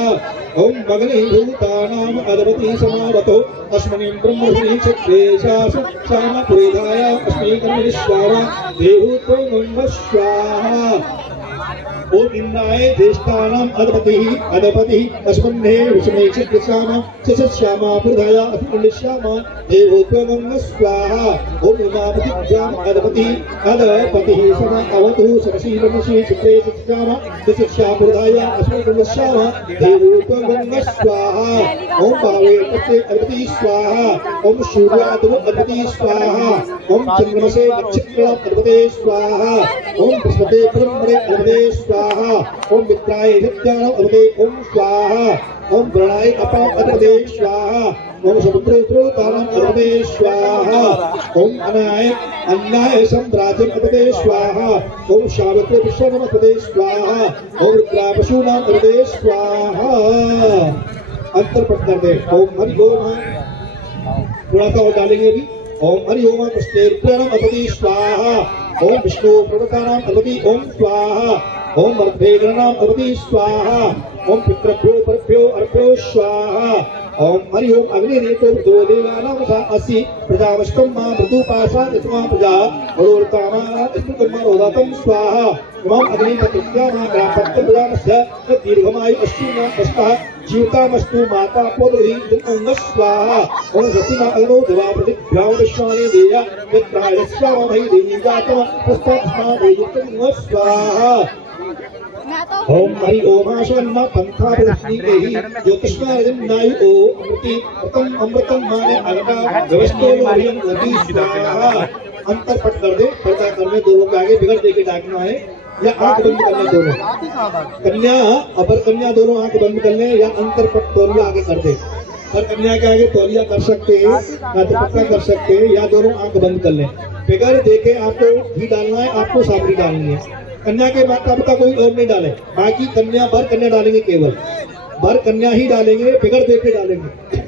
ओम मगनीभूतानाम् अधिपति समावतो अस्मिन् ब्रह्मणि चक्रेशासु श्यामपुरीधाय अस्मै कर्मणि स्वाहा देवतो नमः स्वाहा ओम इंद्राय ज्येष्ठानाम् अधिपति अस्मन्ने विष्णे चित्रश्यामा श्यामा पुरधाया अतिपुण्यश्यामा देवोत्तमं स्वाहा ओम उमापतिभ्याम् अधिपति सदा अवतु समशीलमसि चित्रे चित्रश्यामा श्यापुरधाया अस्मन्नश्यामा देवोत्तमं स्वाहा ओम पावेतस्य अधिपति स्वाहा ओम सूर्यादो अधिपति स्वाहा ओम चंद्रमसे नक्षत्र अधिपति स्वाहा ओम बृहस्पति ब्रह्मणे अधिपति स्वाहा ओम मित्राय विद्यान अधिपति ओम स्वाहा ओम प्रणाय अपा अधिपति स्वाहा ओम समुद्रोत्रोतारम अधिपति स्वाहा ओम अनाय अन्नाय सम्राजम अधिपति स्वाहा ओम शावत्र विश्वम अधिपति स्वाहा ओम रुद्रापशूनाम अधिपति स्वाहा अंतर पट कर दे ओम हरि ओम थोड़ा सा और डालेंगे अभी ओम हरि ओम कृष्णेन्द्रम अधिपति स्वाहा ओम विष्णु प्रणतानाम अधिपति ओम स्वाहा ओम अर्धेगणानाम अधिपति स्वाहा ओम पितृभ्यो परभ्यो अर्भ्यो स्वाहा ओम हरि ओम अग्निरेतो दो देवानाम सा असि प्रजावष्टम मा मृदुपासा इत्मा प्रजा वरोर्तामा इत्तुकम्मा रोदातम स्वाहा ओम अग्निपतिस्या मा ग्रापत्त प्रजामस्य दीर्घमायु अश्विना अष्टः जीवतामस्तु माता पौर्वी दुंग स्वाहा ओम सतिना अग्नो देवा प्रतिभ्यां विश्वानि देया यत्रायस्याम भई देवी जातम प्रस्थात्मा देयुक्तं स्वाहा ओम हरि ओमाशन्ना पंथा प्रश्नी देहि ज्योतिष्मार्जन्नाय ओ अमृति अमृतम माने अगटा व्यवस्थो हरियम नदी स्वाहा अंतर पट कर दे पर्दा करने दोनों के आगे बिगड़ दे के डाकना है या आंख बंद करना दोनों कन्या अपर कन्या दोनों आंख बंद कर ले या अंतर पट तौलिया आगे कर दे पर कन्या के आगे तौलिया कर सकते हैं या तो पक्का कर सकते हैं या दोनों आंख बंद कर ले बिगड़ दे के आपको घी डालना है आपको सामग्री डालनी है कन्या के माता पिता कोई और नहीं डाले बाकी कन्या भर कन्या डालेंगे केवल भर कन्या ही डालेंगे बिगड़ दे के डालेंगे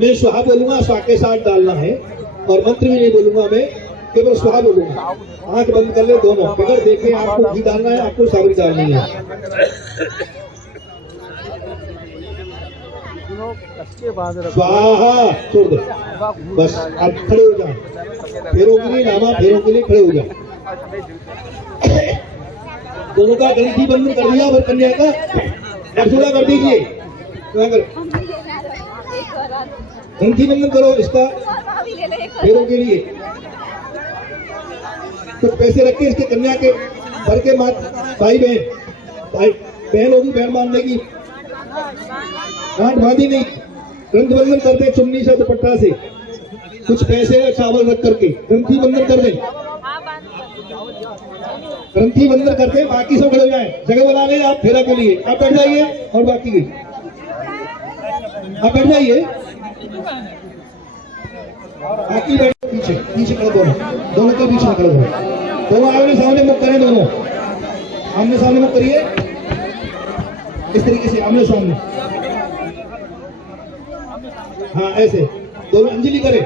मैं स्वाहा बोलूंगा स्वा के साथ डालना है और मंत्र भी नहीं बोलूंगा मैं केवल स्वाहा बोलूंगा आंख बंद कर ले दोनों बिगड़ दे के आपको घी डालना है आपको सामग्री डालनी है स्वाहा छोड़ दो बस अब खड़े हो जाओ फेरों के लिए नामा फेरों के लिए खड़े हो जाओ दोनों का गणित बंद कर दिया और कन्या का रसोड़ा कर दीजिए ग्रंथि बंधन करो इसका पैरों के लिए। कुछ पैसे रख के इसके कन्या के भर के भाई बहन होगी, बहन मान लेगी, गांठ बांधी नहीं, ग्रंथि बंधन कर दे चुन्नी से दुपट्टा से, कुछ पैसे चावल रख करके ग्रंथि बंधन कर दे। ग्रंथि बंधन करके बाकी सब खड़े हो जाए, जगह बना ले आप फेरा के लिए। आप बैठ जाइए और बाकी की आप बैठ जाइए, बाकी बैठ पीछे पीछे खड़े, दोनों के पीछे खड़े हो, दोनों आमने सामने मुख करें, दोनों आमने सामने मुख करिए इस तरीके से, आमने सामने। हाँ ऐसे दोनों अंजलि करें,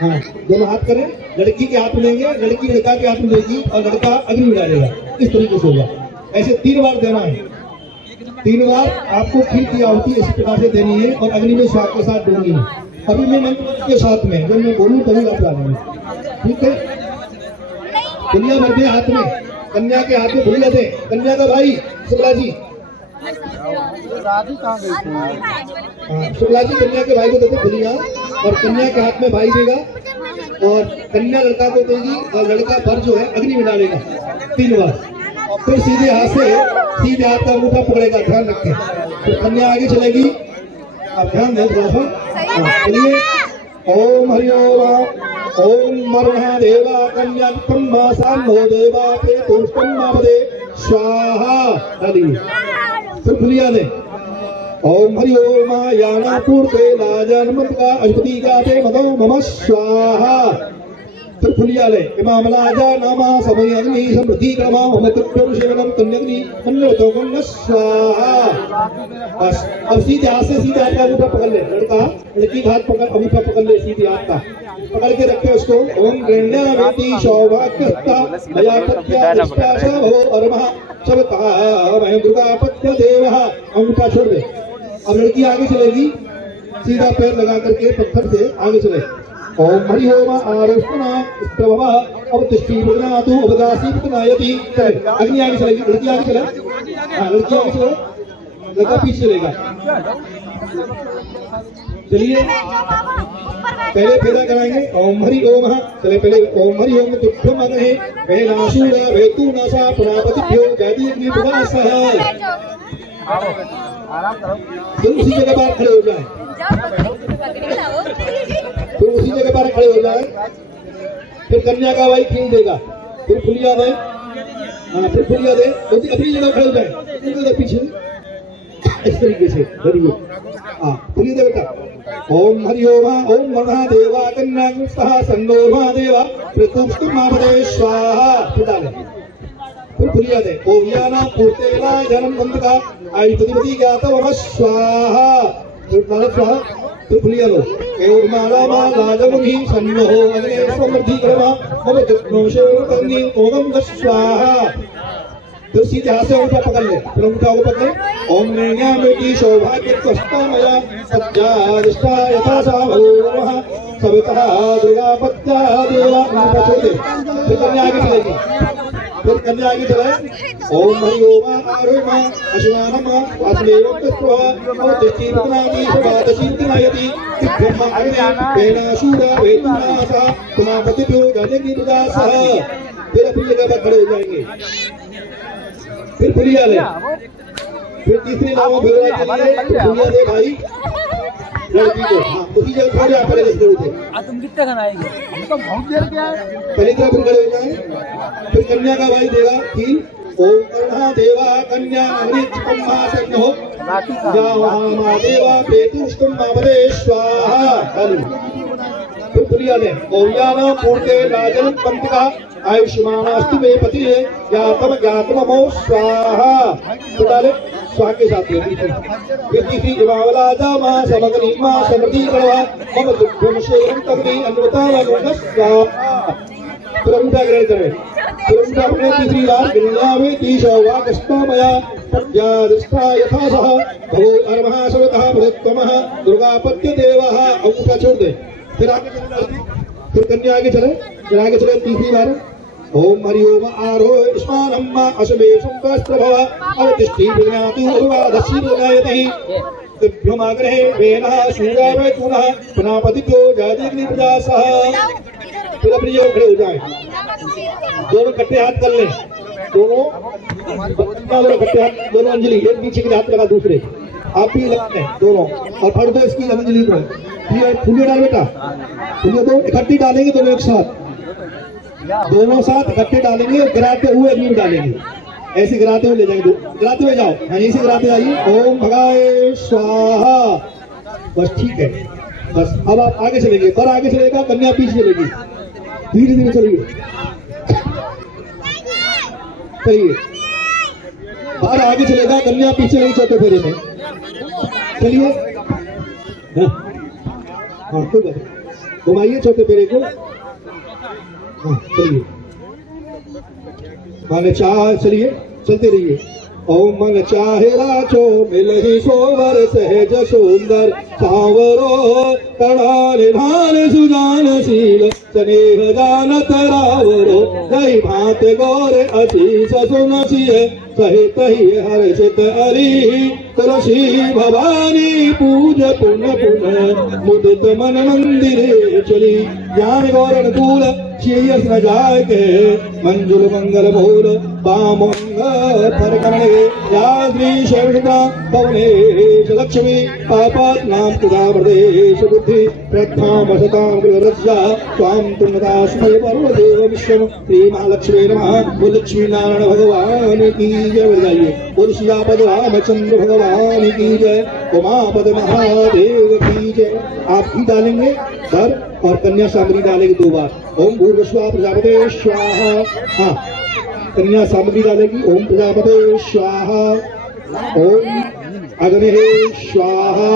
हाँ दोनों हाथ करें, लड़की के हाथ में लेंगे, लड़की लड़का के हाथ में लेगी और लड़का अग्नि डालेगा। इस तरीके से होगा, ऐसे 3 बार देना है। 3 बार आपको खीर की आहुति इस प्रकार से देनी है और अग्नि में स्वाद के साथ देनी है। अभी मैं मंत्र के साथ में, जब मैं बोलूँ तभी आप डालेंगे, ठीक है। कन्या भर दे हाथ में, कन्या के हाथ में भूलिया दे, कन्या का भाई शुक्ला जी, शुक्ला जी कन्या के भाई को देते भूलिया, और कन्या के हाथ में भाई देगा और कन्या लड़का को देगी और लड़का भर जो है अग्नि में डालेगा 3 बार। फिर सीधे हाथ का अंगूठा पकड़ेगा, ध्यान रखें। फिर कन्या आगे चलेगी, आप ध्यान दें थोड़ा सा, चलिए। ओम हरि ओम वरुणा देवा कन्या ब्रह्मा देवा प्रेतुष्टम्मापदे स्वाहा डालिए। फिर फुलिया दे, ओम हरि ओम याना पूर्ते लाजन मंत्रा अश्वती गाते मदो मम स्वाहा। फिर फुलिया ले, इमाम लाजा नामा समय अग्नि समृद्धि क्रमा हम तुभ्यम शिवनम तन्यग्नि अन्नतो गंग स्वाहा। बस अब सीधे हाथ से सीधे हाथ का अंगूठा पकड़ ले, लड़का लड़की हाथ पकड़, अंगूठा पकड़ ले सीधे हाथ का, पकड़ के रखे उसको। ओम गृह्णावेति सौभाग्यस्ता मया तत्या दृष्टा शभो अर्मः सबतः वह दुर्गा पत्य देवः। अंगूठा छोड़ दे। अब लड़की आगे चलेगी, सीधा पैर लगा करके पत्थर से आगे चले। ओम हरि ओम आरुष्णा प्रभव अवतिष्ठि विघ्नातु उपदासी विघ्नायति। अग्नि आगे चलेगी, लड़की आगे चले, हाँ लड़की आगे चले, लड़का पीछे चलेगा। चलिए पहले फेरा कराएंगे। ओम हरि ओम, चले पहले ओम हरि ओम तुभ्यम अग्ने वैनाशूला वेतु नासा पुनापतिभ्यो जयति अग्नि प्रदासः। तुम उसी जगह पर खड़े हो जाए, तो उसी जगह पर खड़े हो जाए। फिर कन्या का भाई खींच देगा, फिर फुलिया दे, हाँ फिर फुलिया दे, अपनी जगह खड़े हो जाए पीछे इस तरीके से। वेरी गुड, हाँ फुलिया दे बेटा। ओम हरि ओम ओम वरुणा देवा कन्या सह सन्नो महादेवा प्रतुष्टमापदे स्वाहा। फिर फुलिया दे, ओम याना पूर्तेला जन्म बंधका आयुपतिपति ज्ञातम स्वाहा। तो फुलिया लो, माला लाजमुखी सन्नो अग्ने समृद्धि क्रमा मम तुभ्यम ओम स्वाहा। फिर सीधे हाथ से अंगूठा पकड़ ले, फिर अंगूठा को पकड़े। ओम नैयामेति सौभाग्यस्ता सज्जादिष्टा यथा सा भूमः सबतः दुर्गा पत्या देवा। अंगूठा छोड़ दे, फिर कन्या आगे चलेगी, फिर कन्या आगे चले। ओम हरि ओम आरोमा अश्वानम अस्मेवं तत्वा अवतिष्ठि विघ्नानि सवादशि विघ्नायति ब्रह्म अग्नि वैनाशूला वेतुनासा पुनापतिभ्यो जयति प्रदासः। फिर अपनी जगह पर खड़े हो जाएंगे। फिर फुलिया ले, फिर तीसरे नाम फेरा के लिए फुलिया दे भाई लड़की को, हाँ उसी जगह खड़े आप पहले खड़े थे। तुम कितने खाएंगे, हमको बहुत देर क्या है। पहले तरफ खड़े हो जाए। फिर कन्या का भाई देगा कि ओम कर्णा देवा कन्या अग्नि चिकम्मा सन्नो या देवा प्रेतुष्टम्मापदे स्वाहा। फिर फुलिया दे, ओम याना पूर्ते लाजन पंतिका आयुष्मानास्तु मे पति ज्ञातम ज्ञातमो स्वाहा। तो डाले स्वाहा के साथ तीसरी इमावलाजा मां समग्री मां समृद्धि करवा मम तुभ्यम शेरम तग्नि अन्वता व स्वाहा। फिर अंगूठा ग्रहण करें, फिर अंगूठा अपने तीसरी बार गृह्णावेति सौभाग्यस्ता मया तद्यादिष्टा यथा सः भवो अर्मः सबतः प्रदत्तमः दुर्गा पत्य देवः। अंगूठा छोड़ दे, फिर आगे चले, फिर कन्या आगे चले, फिर आगे चले तीसरी बार। ओम हरि ओम आरोह स्मानम अशमेशं वस्त्रभव अवतिष्ठि विघ्नातु उपवादस्यि विघ्नायति। तेभ्योमाग्रहे वेनः सूर्यावे पुनः प्रजापतिभ्यो जातिग्नि प्रजासः। फिर अपनी जगह खड़े हो जाए, दोनों इकट्ठे हाथ कर ले, दोनों इकट्ठे हाथ, दोनों अंजलि एक पीछे के हाथ लगा दूसरे, आप भी लगाते हैं दोनों और फट दो इसकी अंजलि को। ये फूलियो डाल बेटा, फूलियो दो इकट्ठी डालेंगे दोनों एक साथ, दोनों साथ इकट्ठे डालेंगे और गिराते हुए अग्नि में डालेंगे, ऐसे गिराते हुए ले जाएंगे, गिराते हुए जाओ, हाँ यहीं से गिराते आइए। ओम भगाय स्वाहा, बस ठीक है, बस अब आप आगे चलेंगे, पर आगे चलेगा, कन्या पीछे चलेगी, धीरे धीरे चलिए, चलिए बाहर आगे चलेगा, कन्या पीछे नहीं, चौथे फेरे में चलिए। हाँ कोई बात, घुमाइए चौथे फेरे को, हाँ चलिए, मन चाह, चलिए चलते रहिए। ओम मन चाहे राचो मिलहि सोवर सहज सुंदर सावरो कड़ा निधान सुजानशील स्नेह जानत रावरो जय भात गौर अतीश सुनसिय सहित ही हर्षित अरि तुलसी भवानी पूज पुनः पुनः मुदित मन मंदिरे चली ज्ञान गौर अनुकूल श्रेयस न जाय के मंजुल मंगल बोल बामंग पर करणे या श्री शरणदा पवनेश लक्ष्मी पापात नाम तुदा प्रदेश बुद्धि प्रथम सताम गृहरज्जा स्वाम तुमदास्मे पर्वदेव विश्वम श्री महालक्ष्मी नमः। बोल लक्ष्मी नारायण भगवान की जय, बजाइए। बोल सियापद रामचंद्र भगवान की जय, उमापद महादेव की जय। आप ही डालेंगे वर और कन्या सामग्री डालेगी 2 बार। ओम भूर्भुवस्सुः प्रजापते स्वाहा, हाँ कन्या सामग्री डालेगी। ओम प्रजापते स्वाहा, ओम अग्ने स्वाहा,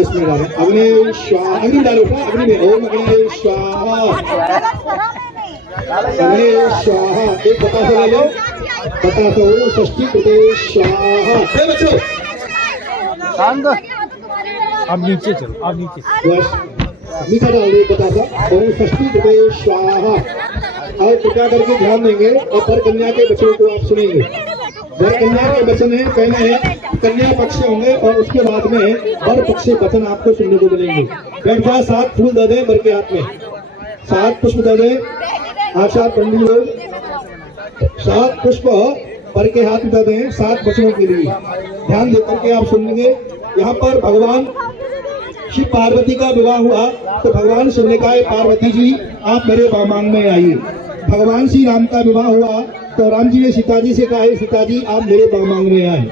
इसमें डालें अग्ने स्वाहा, अग्नि डालो, अग्नि में ओम अग्ने स्वाहा, अग्ने स्वाहा। एक बतासा ले लो, बतासा ओम षष्ठी कृते स्वाहा। बच्चों अब नीचे चलो, अब नीचे बस मीठा डाल दो, बतासा ओम षष्ठी कृते स्वाहा। और कृपया करके ध्यान देंगे और वर कन्या के वचनों को आप सुनेंगे। वर कन्या के वचन है, कहने हैं कन्या पक्ष से होंगे और उसके बाद में वर पक्ष से वचन आपको सुनने को मिलेंगे। बैठ जाए, 7 फूल दे दें वर के हाथ में, 7 पुष्प दे दें। आशा पंडित लोग 7 पुष्प वर के हाथ में दे दें 7 वचनों के लिए। ध्यान देकर के आप सुनेंगे। यहाँ पर भगवान शिव पार्वती का विवाह हुआ तो भगवान शिव ने कहा पार्वती जी आप मेरे वामांग में आइए। भगवान श्री राम का विवाह हुआ तो राम जी ने सीता जी से कहा सीता जी आप मेरे वामांग में आए।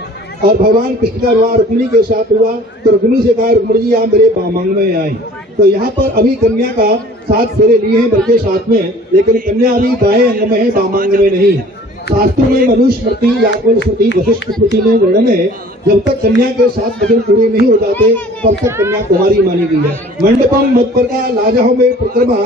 और भगवान कृष्ण का विवाह रुक्मिणी के साथ हुआ तो रुक्मिणी से कहा रुक्मिणी जी आप मेरे वामांग में आए। तो यहाँ पर अभी कन्या का 7 फेरे लिए हैं वर के साथ में, लेकिन कन्या अभी दाएं अंग में है, वामांग में नहीं। शास्त्रों में मनुस्मृति, याज्ञवल्क्य स्मृति, वशिष्ठ स्मृति में वर्णन है जब तक कन्या के 7 वचन पूरे नहीं हो जाते तब तक कन्या कुमारी मानी गई है। मंडपम मधुपर्का लाजहो में प्रक्रमा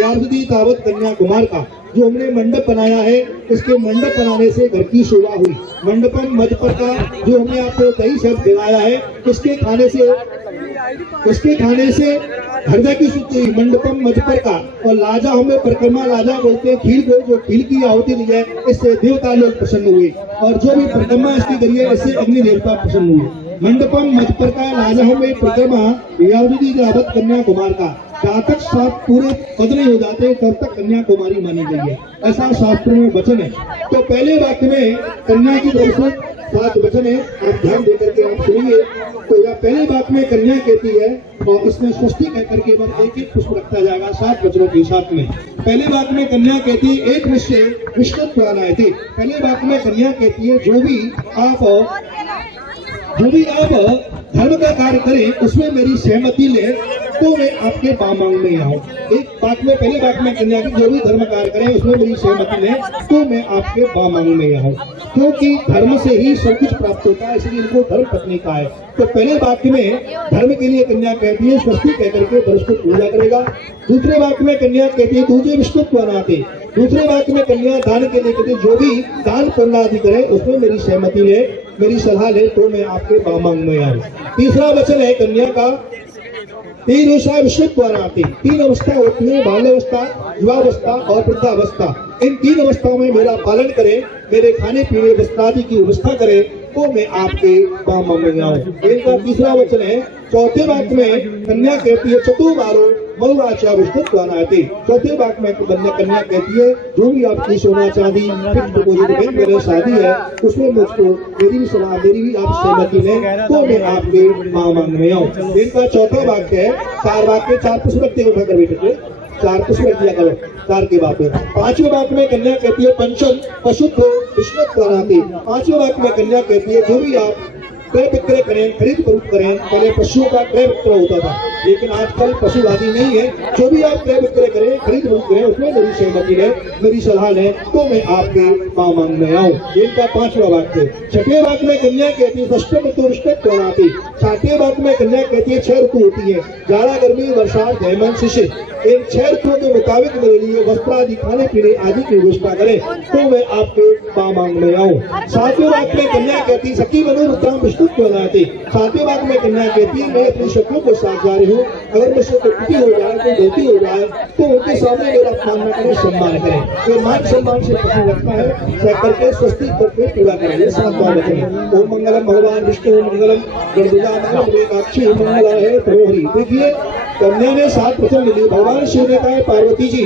यार्दी तावत कन्या कुमार का जो हमने मंडप बनाया है, इसके मंडप बनाने से घर की शोभा हुई। मंडपम मधुपर्का जो हमने आपको कई शब्द दिलाया है, इसके खाने से हृदय की शुद्धि हुई। मंडपम मधुपर्का और लाजा हमें परिक्रमा, लाजा बोलते हैं खीर को, जो खीर की आहुति दी है इससे देवता लोग प्रसन्न हुए और जो भी परिक्रमा इसकी करिए इससे अग्नि देवता प्रसन्न हुए। मंडपम मधुपर्का लाजा हमें परिक्रमा यावती जावत कन्या कुमार का, जहाँ तक 7 पूरे पद नहीं हो जाते तब तक कन्या कुमारी मानी गई है, ऐसा शास्त्रों में वचन है। तो पहले वाक्य में कन्या की तरफ से 7 वचन है, आप ध्यान देकर के आप सुनिए। तो यह पहले वाक्य में कन्या कहती है और इसमें स्वस्ति कहकर के बाद 1-1 पुष्प रखा जाएगा 7 वचनों के साथ में। पहले वाक्य में कन्या कहती है एक निश्चय विष्णु प्राणाय थे। पहले वाक्य में कन्या कहती है जो भी आप धर्म का कार्य करें उसमें मेरी सहमति ले तो मैं आपके वामांग में आऊं। एक वाक्य में पहले वाक्य में कन्या की जो भी धर्म कार्य करें उसमें मेरी सहमति ले तो मैं आपके वामांग में आऊं, क्योंकि धर्म से ही सब कुछ प्राप्त होता है, इसलिए इनको धर्म पत्नी का है। तो पहले वाक्य में धर्म के लिए कन्या कहती है स्वस्ति कहकर के वरुष को पूजा करेगा। दूसरे वाक्य में कन्या कहती है तुझे विष्णु बनाते। दूसरे वाक्य में कन्या दान के लिए कहती है जो भी दान पुण्य आदि करे उसमें मेरी सहमति ले, मेरी सलाह ले तो मैं आपके वामांग में आऊं। तीसरा वचन है कन्या का 3 विष्णु बनाते। 3 अवस्था होती है, बाल्यावस्था, युवावस्था और वृद्धावस्था। इन 3 अवस्थाओं में मेरा पालन करें, मेरे खाने पीने वस्त्र आदि की व्यवस्था करें तो मैं आपके काम में आऊं। इनका तीसरा वचन है, चौथे वाक्य में कन्या कहती है चतुर्बारो मऊराचा विष्णु द्वाराते। चौथे वाक्य में कन्या कहती है जो भी आपकी सोना चांदी मेरे शादी है उसमें मुझको मेरी भी सलाह मेरी भी आप सहमति लें तो मैं आपके मां मांगने आऊं। इनका चौथा वाक्य है, चार वाक्य चार पुष्प उठा कर बेटे चार पुष्प दिया करो चार के वाक्य। पांचवें वाक्य में कन्या कहती है पंचम पशुद्ध विष्णु द्वाराते। पांचवें वाक्य में कन्या कहती है जो भी आप क्रय विक्रय करें खरीद फरोख्त करें। पहले पशुओं का क्रय विक्रय होता था लेकिन आजकल पशु आदि नहीं है। जो भी आप क्रय विक्रय करें खरीद फरोख्त करें उसमें मेरी सहमति लें मेरी सलाह लें तो मैं आपके मां मांगने आऊं। इनका पांचवा वाक्य। छठे वाक्य में कन्या कहती है षष्ठ ऋतु विष्णु। सातवें वाक्य में कन्या कहती है 6 ऋतु होती है, जाड़ा गर्मी बरसात हेमंत शिशिर। इन 6 ऋतुओं के मुताबिक मेरे लिए वस्त्र आदि खाने पीने आदि की व्यवस्था करें तो मैं आपके मां मांगने आऊं। सातवें वाक्य में कन्या कहती है सखी बनो रुद्राम विष्णु बनाते। सातवें वाक्य में कन्या कहती है मैं अपनी शत्रुओं को साथ जा रही हूँ, अगर मुझसे कोई त्रुटि हो जाए कोई गलती हो जाए तो उनके सामने मेरा अपमान न करें सम्मान करें। तो मान सम्मान से प्रश्न लगता है तय करके स्वस्ति करके पूरा करें। सातवां वचन है ओम मंगलम भगवान विष्णु मंगलम गणपति मंगलम एकाक्षी मंगलाय तरोहरि। देखिए कन्या ने 7 वचन ले लिए। भगवान शिव ने कहा पार्वती जी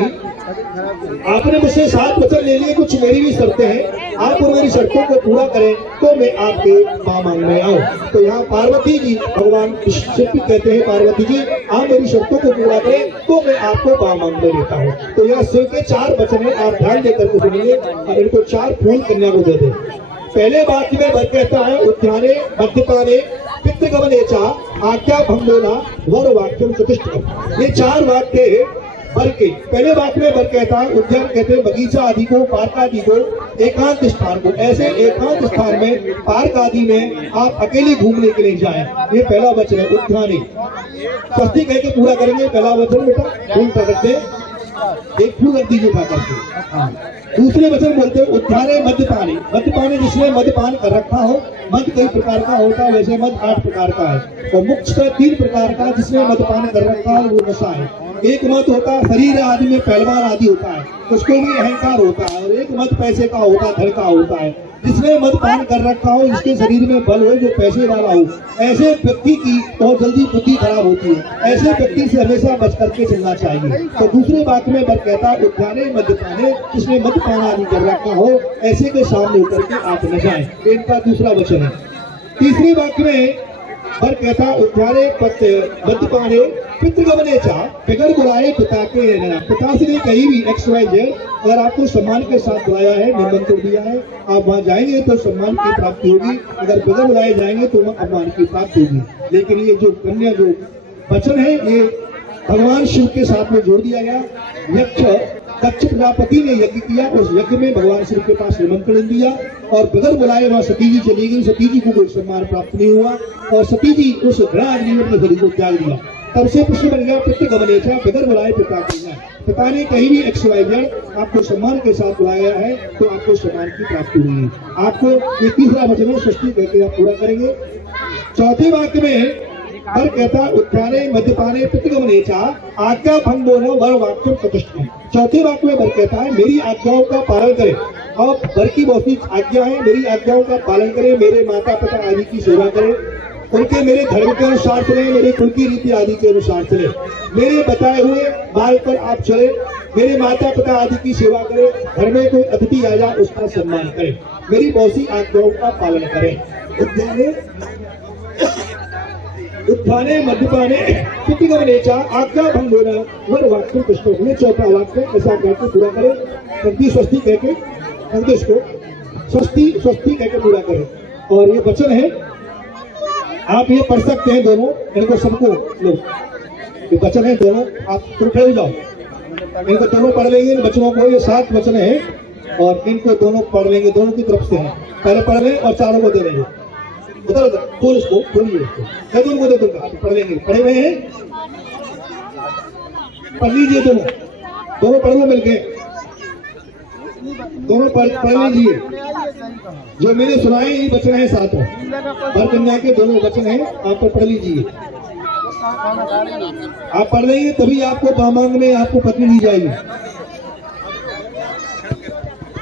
आपने मुझसे 7 वचन ले लिए, कुछ मेरी भी शर्तें हैं, आप और मेरी शर्तों को पूरा करें तो मैं आपके मां मांगने आऊं। तो यहाँ पार्वती जी भगवान शिव कहते हैं पार्वती जी आप मेरी शर्तों को पूरा करें तो मैं आपको मां मांगने देता हूँ। तो यहाँ शिव के 4 वचन है, आप ध्यान देकर के सुनिए और इनको 4 फूल कन्या को दे दें। पहले वाक्य में वर कहता है उद्याने मध्यपाने पितृगमने चा आज्ञा भंगोना वर वाक्यम चतुष्टकम। ये 4 वाक्य वर के। पहले वाक्य में वर कहता है उद्यान कहते हैं बगीचा आदि को पार्क आदि को एकांत स्थान को। ऐसे एकांत स्थान में पार्क आदि में आप अकेले घूमने के लिए जाएं। ये पहला वचन है उद्याने। सस्ती कह के पूरा करेंगे पहला वचन बेटा फूल कर सकते एक फूल रख दीजिए उठा करके। दूसरे वचन बोलते हैं उद्याने मद्यपाने। मद्यपाने जिसने मद्यपान कर रखा हो, मद कई प्रकार का होता है वैसे मद 8 प्रकार का है और मुख्यतः 3 प्रकार का जिसने मद्यपान कर रखा है वो नशा है। एक मत होता है शरीर आदि में पहलवान आदि होता है उसको भी अहंकार होता है, और एक मत पैसे का होता है धन का होता है। जिसने मद्यपान कर रखा हो जिसके शरीर में बल हो जो पैसे वाला हो ऐसे व्यक्ति की बहुत जल्दी बुद्धि खराब होती है। ऐसे व्यक्ति से हमेशा बच करके चलना चाहिए। तो दूसरे वाक्य में वर कहता है उद्याने मद्यपाने जिसने मद्यपान आदि कर रखा हो ऐसे के सामने होकर के आप न जाए। इनका दूसरा वचन है। तीसरे वाक्य में वर कहता उद्याने मद्यपाने पितृगमने चा बगैर बुलाए पिता के रहना। पिता से कहीं भी XYZ अगर आपको सम्मान के साथ बुलाया है निमंत्रण दिया है आप वहाँ जाएंगे तो सम्मान की प्राप्ति होगी, अगर बगैर बुलाए जाएंगे तो वहाँ अपमान की प्राप्ति होगी। लेकिन ये जो कन्या जो वचन है ये भगवान शिव के साथ में जोड़ दिया गया। यक्ष दक्ष प्रजापति ने यज्ञ किया, उस यज्ञ में भगवान शिव के पास निमंत्रण दिया और बगैर बुलाए वहाँ सती जी चली गई। सती जी को कोई सम्मान प्राप्त नहीं हुआ और सती जी उस ग्रह अग्नि में अपने शरीर को त्याग दिया। तब से प्रश्न बन गया पितृगमने चा बगैर बुलाए पिता के। पिता ने कहीं भी XYZ आपको सम्मान के साथ बुलाया है तो आपको सम्मान की प्राप्ति हुई है। आपको ये तीसरा वचन है सृष्टि कहकर आप पूरा करेंगे। चौथे वाक्य में वर कहता उद्याने मद्यपाने पितृगमने चा आज्ञा भंगो न वर वाक्यम चतुष्टकम। चौथे वाक्य में वर कहता है मेरी आज्ञाओं का पालन करें। अब वर की बहुत सी आज्ञा है, मेरी आज्ञाओं का पालन करें, मेरे माता पिता आदि की सेवा करें, उनके मेरे धर्म के अनुसार चले, मेरे कुल की रीति आदि के अनुसार चले, मेरे बताए हुए मार्ग पर आप चले, मेरे माता पिता आदि की सेवा करें, घर में कोई अतिथि आ जाए उसका सम्मान करें, मेरी बहुत सी आज्ञाओं का पालन करें। उत्थाने मद्यपाने पितृगमने चा आज्ञा भंगोना वर वाक्यम चतुष्टकम। चौथा वाक्य ऐसा कहकर पूरा करें। संति स्वस्ति कहके संदेश को स्वस्ति कहकर पूरा करें। और ये वचन है आप ये पढ़ सकते हैं दोनों, इनको सबको लोग ये वचन है दोनों आप खड़े हो जाओ, इनको दोनों पढ़ लेंगे। इन बच्चों को ये 7 वचन है और इनको दोनों पढ़ लेंगे, दोनों की तरफ से हैं। पहले पढ़ लें और चारों को दे देंगे। बोल इसको बोलिए इसको दोनों को दे दूंगा आप पढ़ लेंगे। पढ़े हुए हैं पढ़ लीजिए दोनों पढ़ लो मिलके दोनों पढ़ लीजिए। जो मैंने सुनाए ये वचन है 7 वर कन्या के दोनों वचन है, आप पढ़ लीजिए। आप पढ़ लेंगे तभी आपको दामांग में आपको पत्नी दी जाएगी।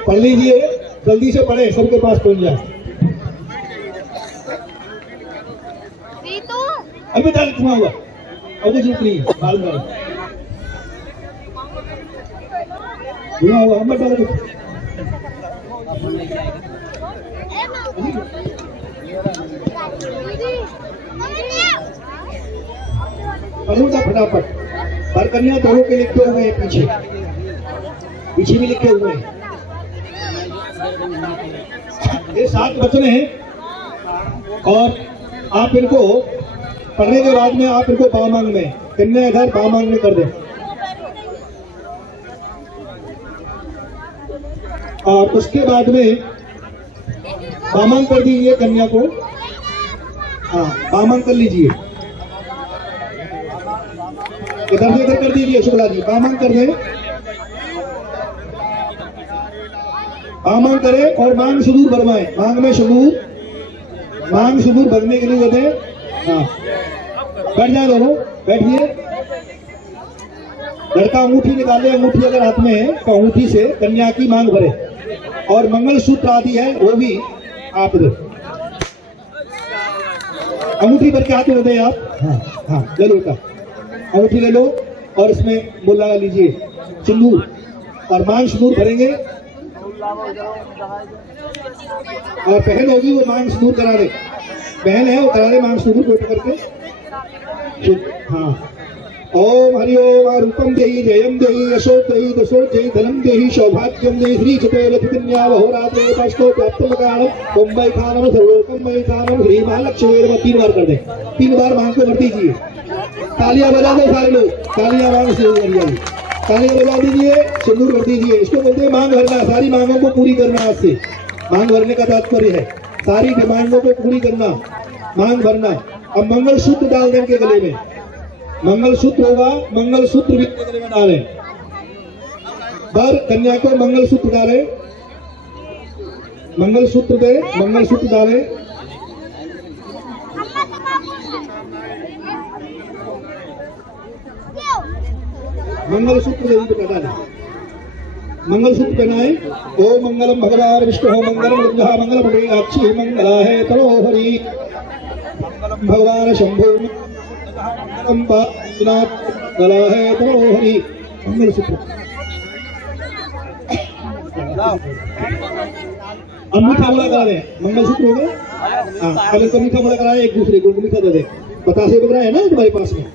पढ़ लीजिए जल्दी से पढ़े सबके पास पहुंच जाए। अभी डाल धुआं हुआ, अब कुछ नहीं बाल में धुआं हुआ, हम डाल अनुदा फटाफट। पर कन्या दोनों के लिखे हुए हैं, पीछे पीछे भी लिखे हुए हैं। ये 7 वचन हैं और आप इनको पढ़ने के बाद में आप इनको बामांग में, कन्या घर बामांग में कर दें। और उसके बाद में बामांग कर दीजिए कन्या को। हाँ, बामांग कर लीजिए, इधर से इधर कर दीजिए शुक्ला जी, बामांग कर दें। बामांग करें और मांग सिंदूर भरवाएं, मांग में सिंदूर, मांग सिंदूर भरने के लिए दें। हाँ, बैठ जाए दोनों, बैठिए। लड़का अंगूठी निकाले, अंगूठी अगर हाथ में है तो अंगूठी से कन्या की मांग भरे और मंगलसूत्र आदि है वो भी आप दे। अंगूठी भर के हाथ में दें आप। हाँ हाँ, ले लो बेटा, अंगूठी ले लो और इसमें बोल लगा लीजिए सिंदूर, और मांग सिंदूर भरेंगे। और बहन होगी वो मांग सिंदूर करा दे, बहन है वो करा दे मांग सिंदूर गोट करके। हाँ, ओम हरि ओम रूपम देहि जयम देहि यशो देहि दशो देहि धनम देहि सौभाग्यम देहि श्री चते लक्ष्मीन्या वहोरात्रे पास्तो प्राप्तम कालम ओम वै खानम सर्वोकम वै खानम श्री महालक्ष्मी। 3 बार कर दे, 3 बार मांग को भर दीजिए। तालियां बजा दो सारे लोग, तालियां मांग से तालियां बजा दीजिए, सिंदूर भर दीजिए। इसको बोलते हैं मांग भरना, सारी मांगों को पूरी करना। आज से मांग भरने का तात्पर्य है सारी डिमांडों को पूरी करना, मांग भरना। अब मंगलसूत्र डाल देंगे गले में, मंगलसूत्र होगा, मंगलसूत्र भी गले में डालें। पर कन्या को मंगलसूत्र डालें, मंगलसूत्र दे, मंगलसूत्र डालें। मंगलसूत्र जल्दी बता दें, मंगलसूत्र पहनाए। ओम मंगलम भगवान विष्णु मंगलम रुद्रः मंगलम मीनाक्षी मंगला है तनो हरि मंगलम भगवान शंभो मंगलम पानाथ गला है तनो हरि। मंगलसूत्र अब मीठा बड़ा करा दें, मंगलसूत्र हो गया। हाँ, अगर तो मीठा बड़ा कराए, एक दूसरे को मीठा दे दे। बतासे बकरा है ना तुम्हारे पास में,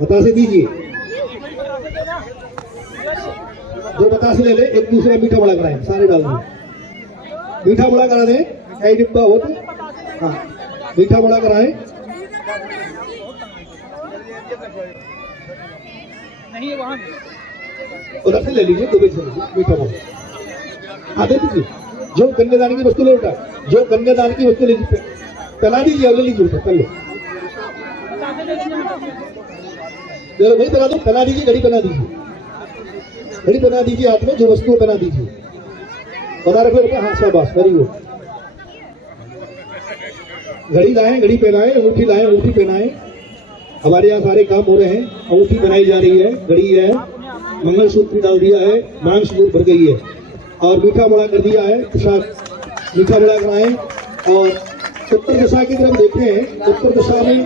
बतासे दीजिए, 2 बतासे ले ले, एक दूसरे मीठा बड़ा कराए, सारे डाल दें। मीठा बड़ा करा दें, कई डिब्बा हो तो। हाँ, मीठा बड़ा कराए। उधर से ले लीजिए, 2 से मीठा बड़ा। हाँ, दे दीजिए। जो कन्यादान की वस्तु ले उठा, जो कन्यादान की वस्तु ले लीजिए, पहला दीजिए, ले लीजिए, कर लो। चलो वही बना दो, पहना दीजिए, घड़ी बना दीजिए, घड़ी बना दीजिए हाथ में, जो वस्तु बना दीजिए, बना रखो बेटा। हाँ, शाबाश, वेरी गुड। घड़ी लाएं, घड़ी पहनाएं, अंगूठी लाएं, अंगूठी पहनाएं। हमारे यहाँ सारे काम हो रहे हैं, अंगूठी बनाई जा रही है, घड़ी है, मंगलसूत्र भी डाल दिया है, मांग सिंदूर भर गई है और मीठा बड़ा कर दिया है। प्रसाद मीठा बड़ा कराएं और उत्तर दिशा की तरफ देखें, उत्तर दिशा में,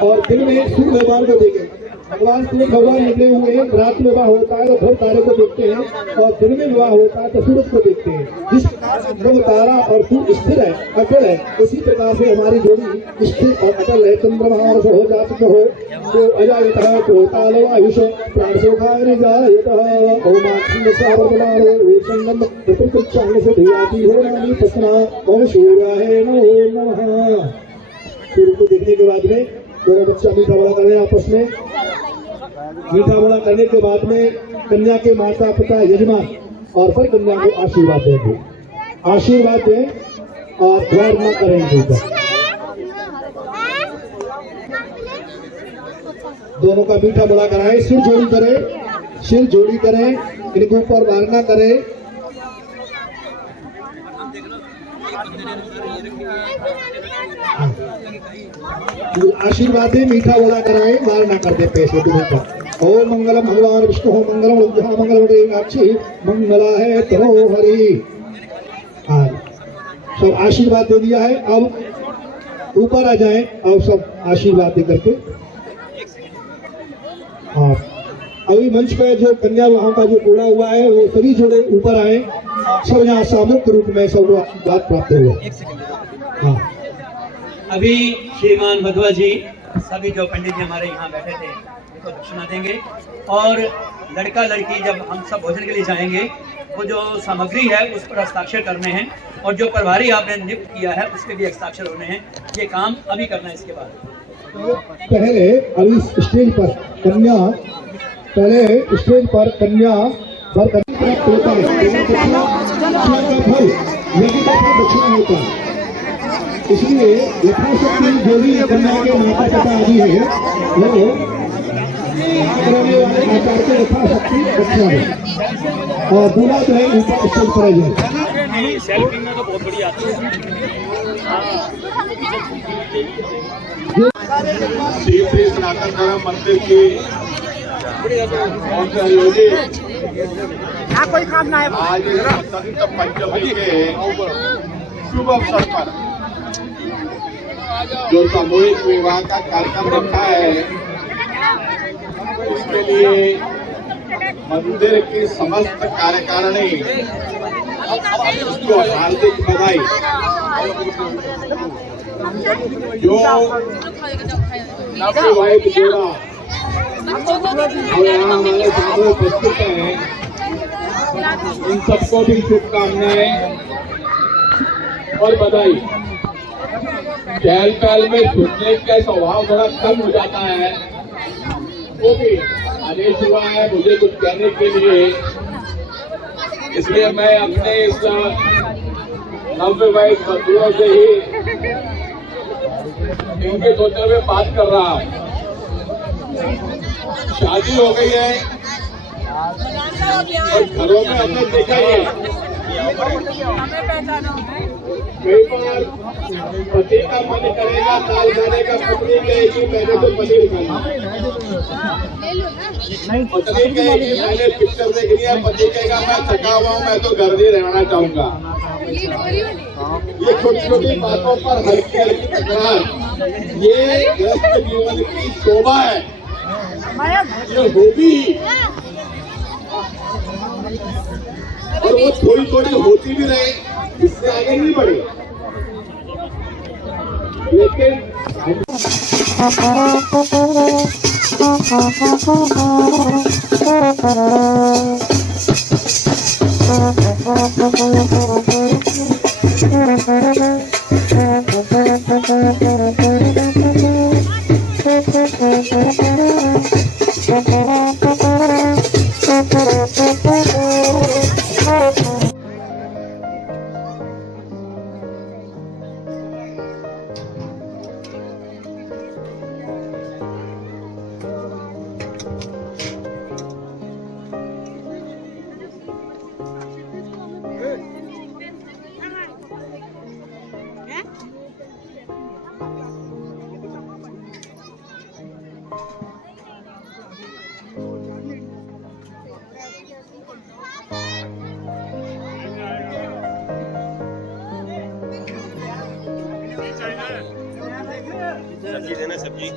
और दिन में सूर्य भगवान को देखें। भगवान सूर्य भगवान निकले हुए हैं, रात में विवाह होता है तो ध्रुव तारे को देखते हैं, और दिन में विवाह होता है तो सूरज को देखते हैं। जिस प्रकार से ध्रुव तारा और सूर्य स्थिर है, अटल है, उसी प्रकार से हमारी जोड़ी स्थिर और अटल है। चंद्रमा हो जात हो तो अजायतः कोतालो आयुष प्राणसोखानि जायतः ओमाक्षी सावर्तमानो वेशंगम प्रकृतिचांग से धियाति हो नानी तस्मा ओम सूर्याय नमो नमः। सूर्य को देखने के बाद में दोनों बच्चा मीठा बड़ा कर रहे हैं आपस में। मीठा बड़ा करने के बाद में कन्या के माता पिता यजमान और फिर कन्या को आशीर्वाद देंगे, आशीर्वाद दें और द्वार न करेंगे। दोनों का मीठा बड़ा कराएं, सिर जोड़ी करें, सिर जोड़ी करें, इनके ऊपर वारना करें। आशीर्वाद दे, मीठा बड़ा कराए, वार ना कर दे पैसे तुम्हें पर। ओम मंगलम भगवान विष्णु मंगलम रुद्रः मंगलम मीनाक्षी मंगला है तनो हरि। सब आशीर्वाद दे दिया है। अब ऊपर आ जाएं और सब आशीर्वाद दे करके। हाँ, अभी मंच पे जो कन्या वहां का जो जोड़ा हुआ है वो सभी जोड़े ऊपर आए, सब यहाँ सामूहिक रूप में सब बात प्राप्त हुए। हाँ, अभी श्रीमान भगवा जी सभी जो पंडित जी हमारे यहाँ बैठे थे उनको दक्षिणा देंगे, और लड़का लड़की जब हम सब भोजन के लिए जाएंगे वो जो सामग्री है उस पर हस्ताक्षर करने हैं, और जो प्रभारी आपने नियुक्त किया है उसके भी हस्ताक्षर होने हैं। ये काम अभी करना है। इसके बाद पहले अभी स्टेज पर कन्या वर प्राप्त होता है, दक्षिणा होता है। इसलिए यथाशक्ति जो भी कन्या के माता पिता आदि है वो करने वाले आचार के यथाशक्ति दक्षिणा है, और दूल्हा जो है ऊपर स्टेज पर जाए। सेल्फी में तो बहुत बढ़िया आती है। श्री श्री सनातन धर्म मंदिर की आयोजित आज बसंत पंचमी के शुभ अवसर पर जो सामूहिक विवाह का कार्यक्रम रखा है, इसके लिए मंदिर की समस्त कार्यकारिणी उसको हार्दिक बधाई। जो नवविवाहित जोड़ा और यहाँ हमारे सामने उपस्थित है, इन सबको भी शुभकामनाएं और बधाई। पहल पहल में छूटने का स्वभाव थोड़ा कम हो जाता है, वो भी आदेश हुआ है मुझे कुछ कहने के लिए, इसलिए मैं अपने इस नवविवाहित मजदूरों से ही इनके सोचते हुए बात कर रहा हूँ। शादी हो गई है और घरों में हमने देखा ही है कई बार पति का मन करेगा दाल खाने का, पत्नी कहेगी मैंने तो पनीर खाना, पत्नी कहेगी मैंने पिक्चर देखनी है, पति कहेगा मैं थका हुआ हूँ मैं तो घर ही रहना चाहूंगा। ये छोटी छोटी बातों पर हल्की हल्की तकरार ये ग्रस्त जीवन की शोभा है, ये होगी और वो थोड़ी थोड़ी होती भी रहे, इससे आगे नहीं बढ़े। लेकिन सब्जी देना, सब्जी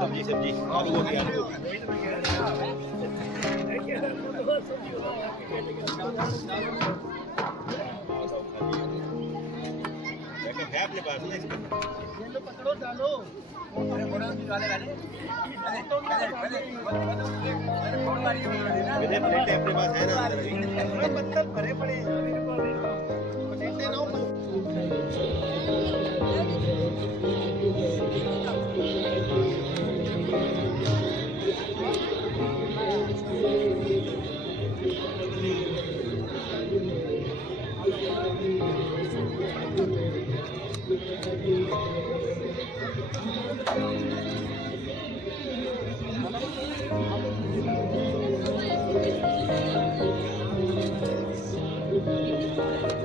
सब्जी सब्जी और वो क्या है अपने पास पकड़ो डालो प्लेट अपने पास है ना, मतलब भरे पड़े Thank you.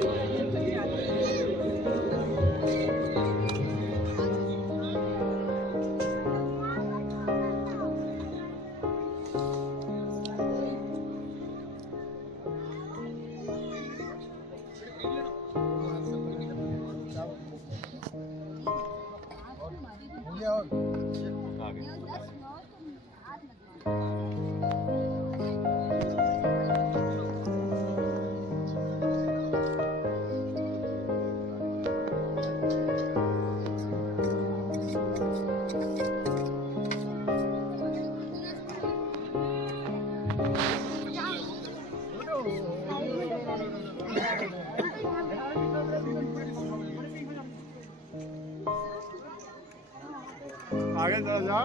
आगे जरा जा।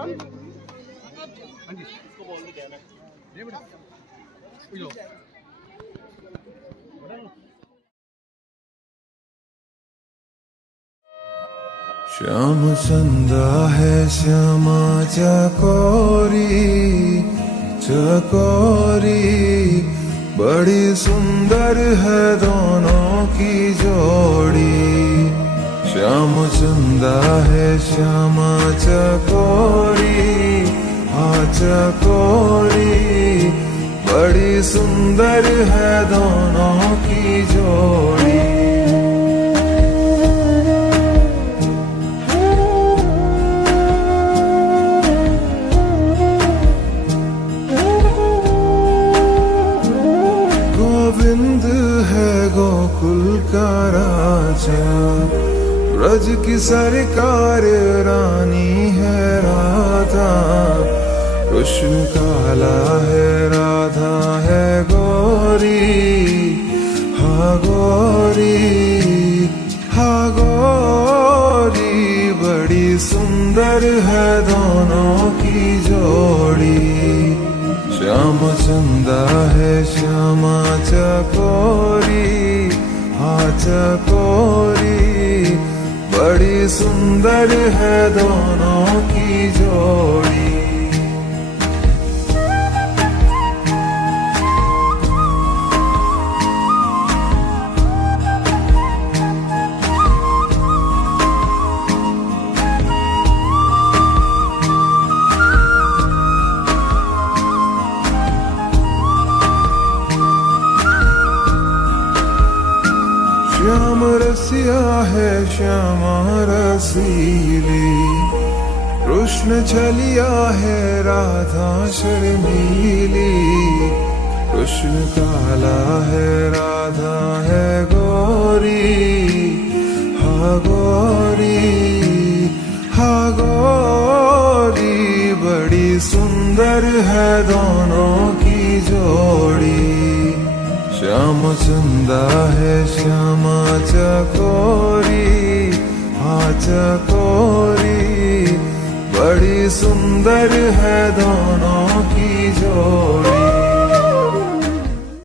श्याम चंदा है श्यामा चकोरी चकोरी, बड़ी सुंदर है दोनों की जोड़ी। श्याम चंदा है श्यामा चकोरी, हाँ चकोरी, बड़ी सुंदर है दोनों की जोड़ी। गोविंद है गोकुल का राजा, ब्रज की सरकार रानी है राधा। कृष्ण काला है राधा है गोरी, हाँ गोरी, हाँ गोरी, बड़ी सुंदर है दोनों की जोड़ी। श्याम चंदा है श्यामा चकोरी, हाँ चकोरी, बड़ी सुंदर है दोनों की जोड़ी। श्याम रसिया है श्यामा रसीली, कृष्ण छलिया है राधा शर्मीली। कृष्ण काला है राधा है गोरी, हाँ गोरी, हाँ गोरी, बड़ी सुंदर है दोनों की जोड़ी। श्याम चंदा है श्यामा चकोरी, हाँ चकोरी, बड़ी सुंदर है दोनों की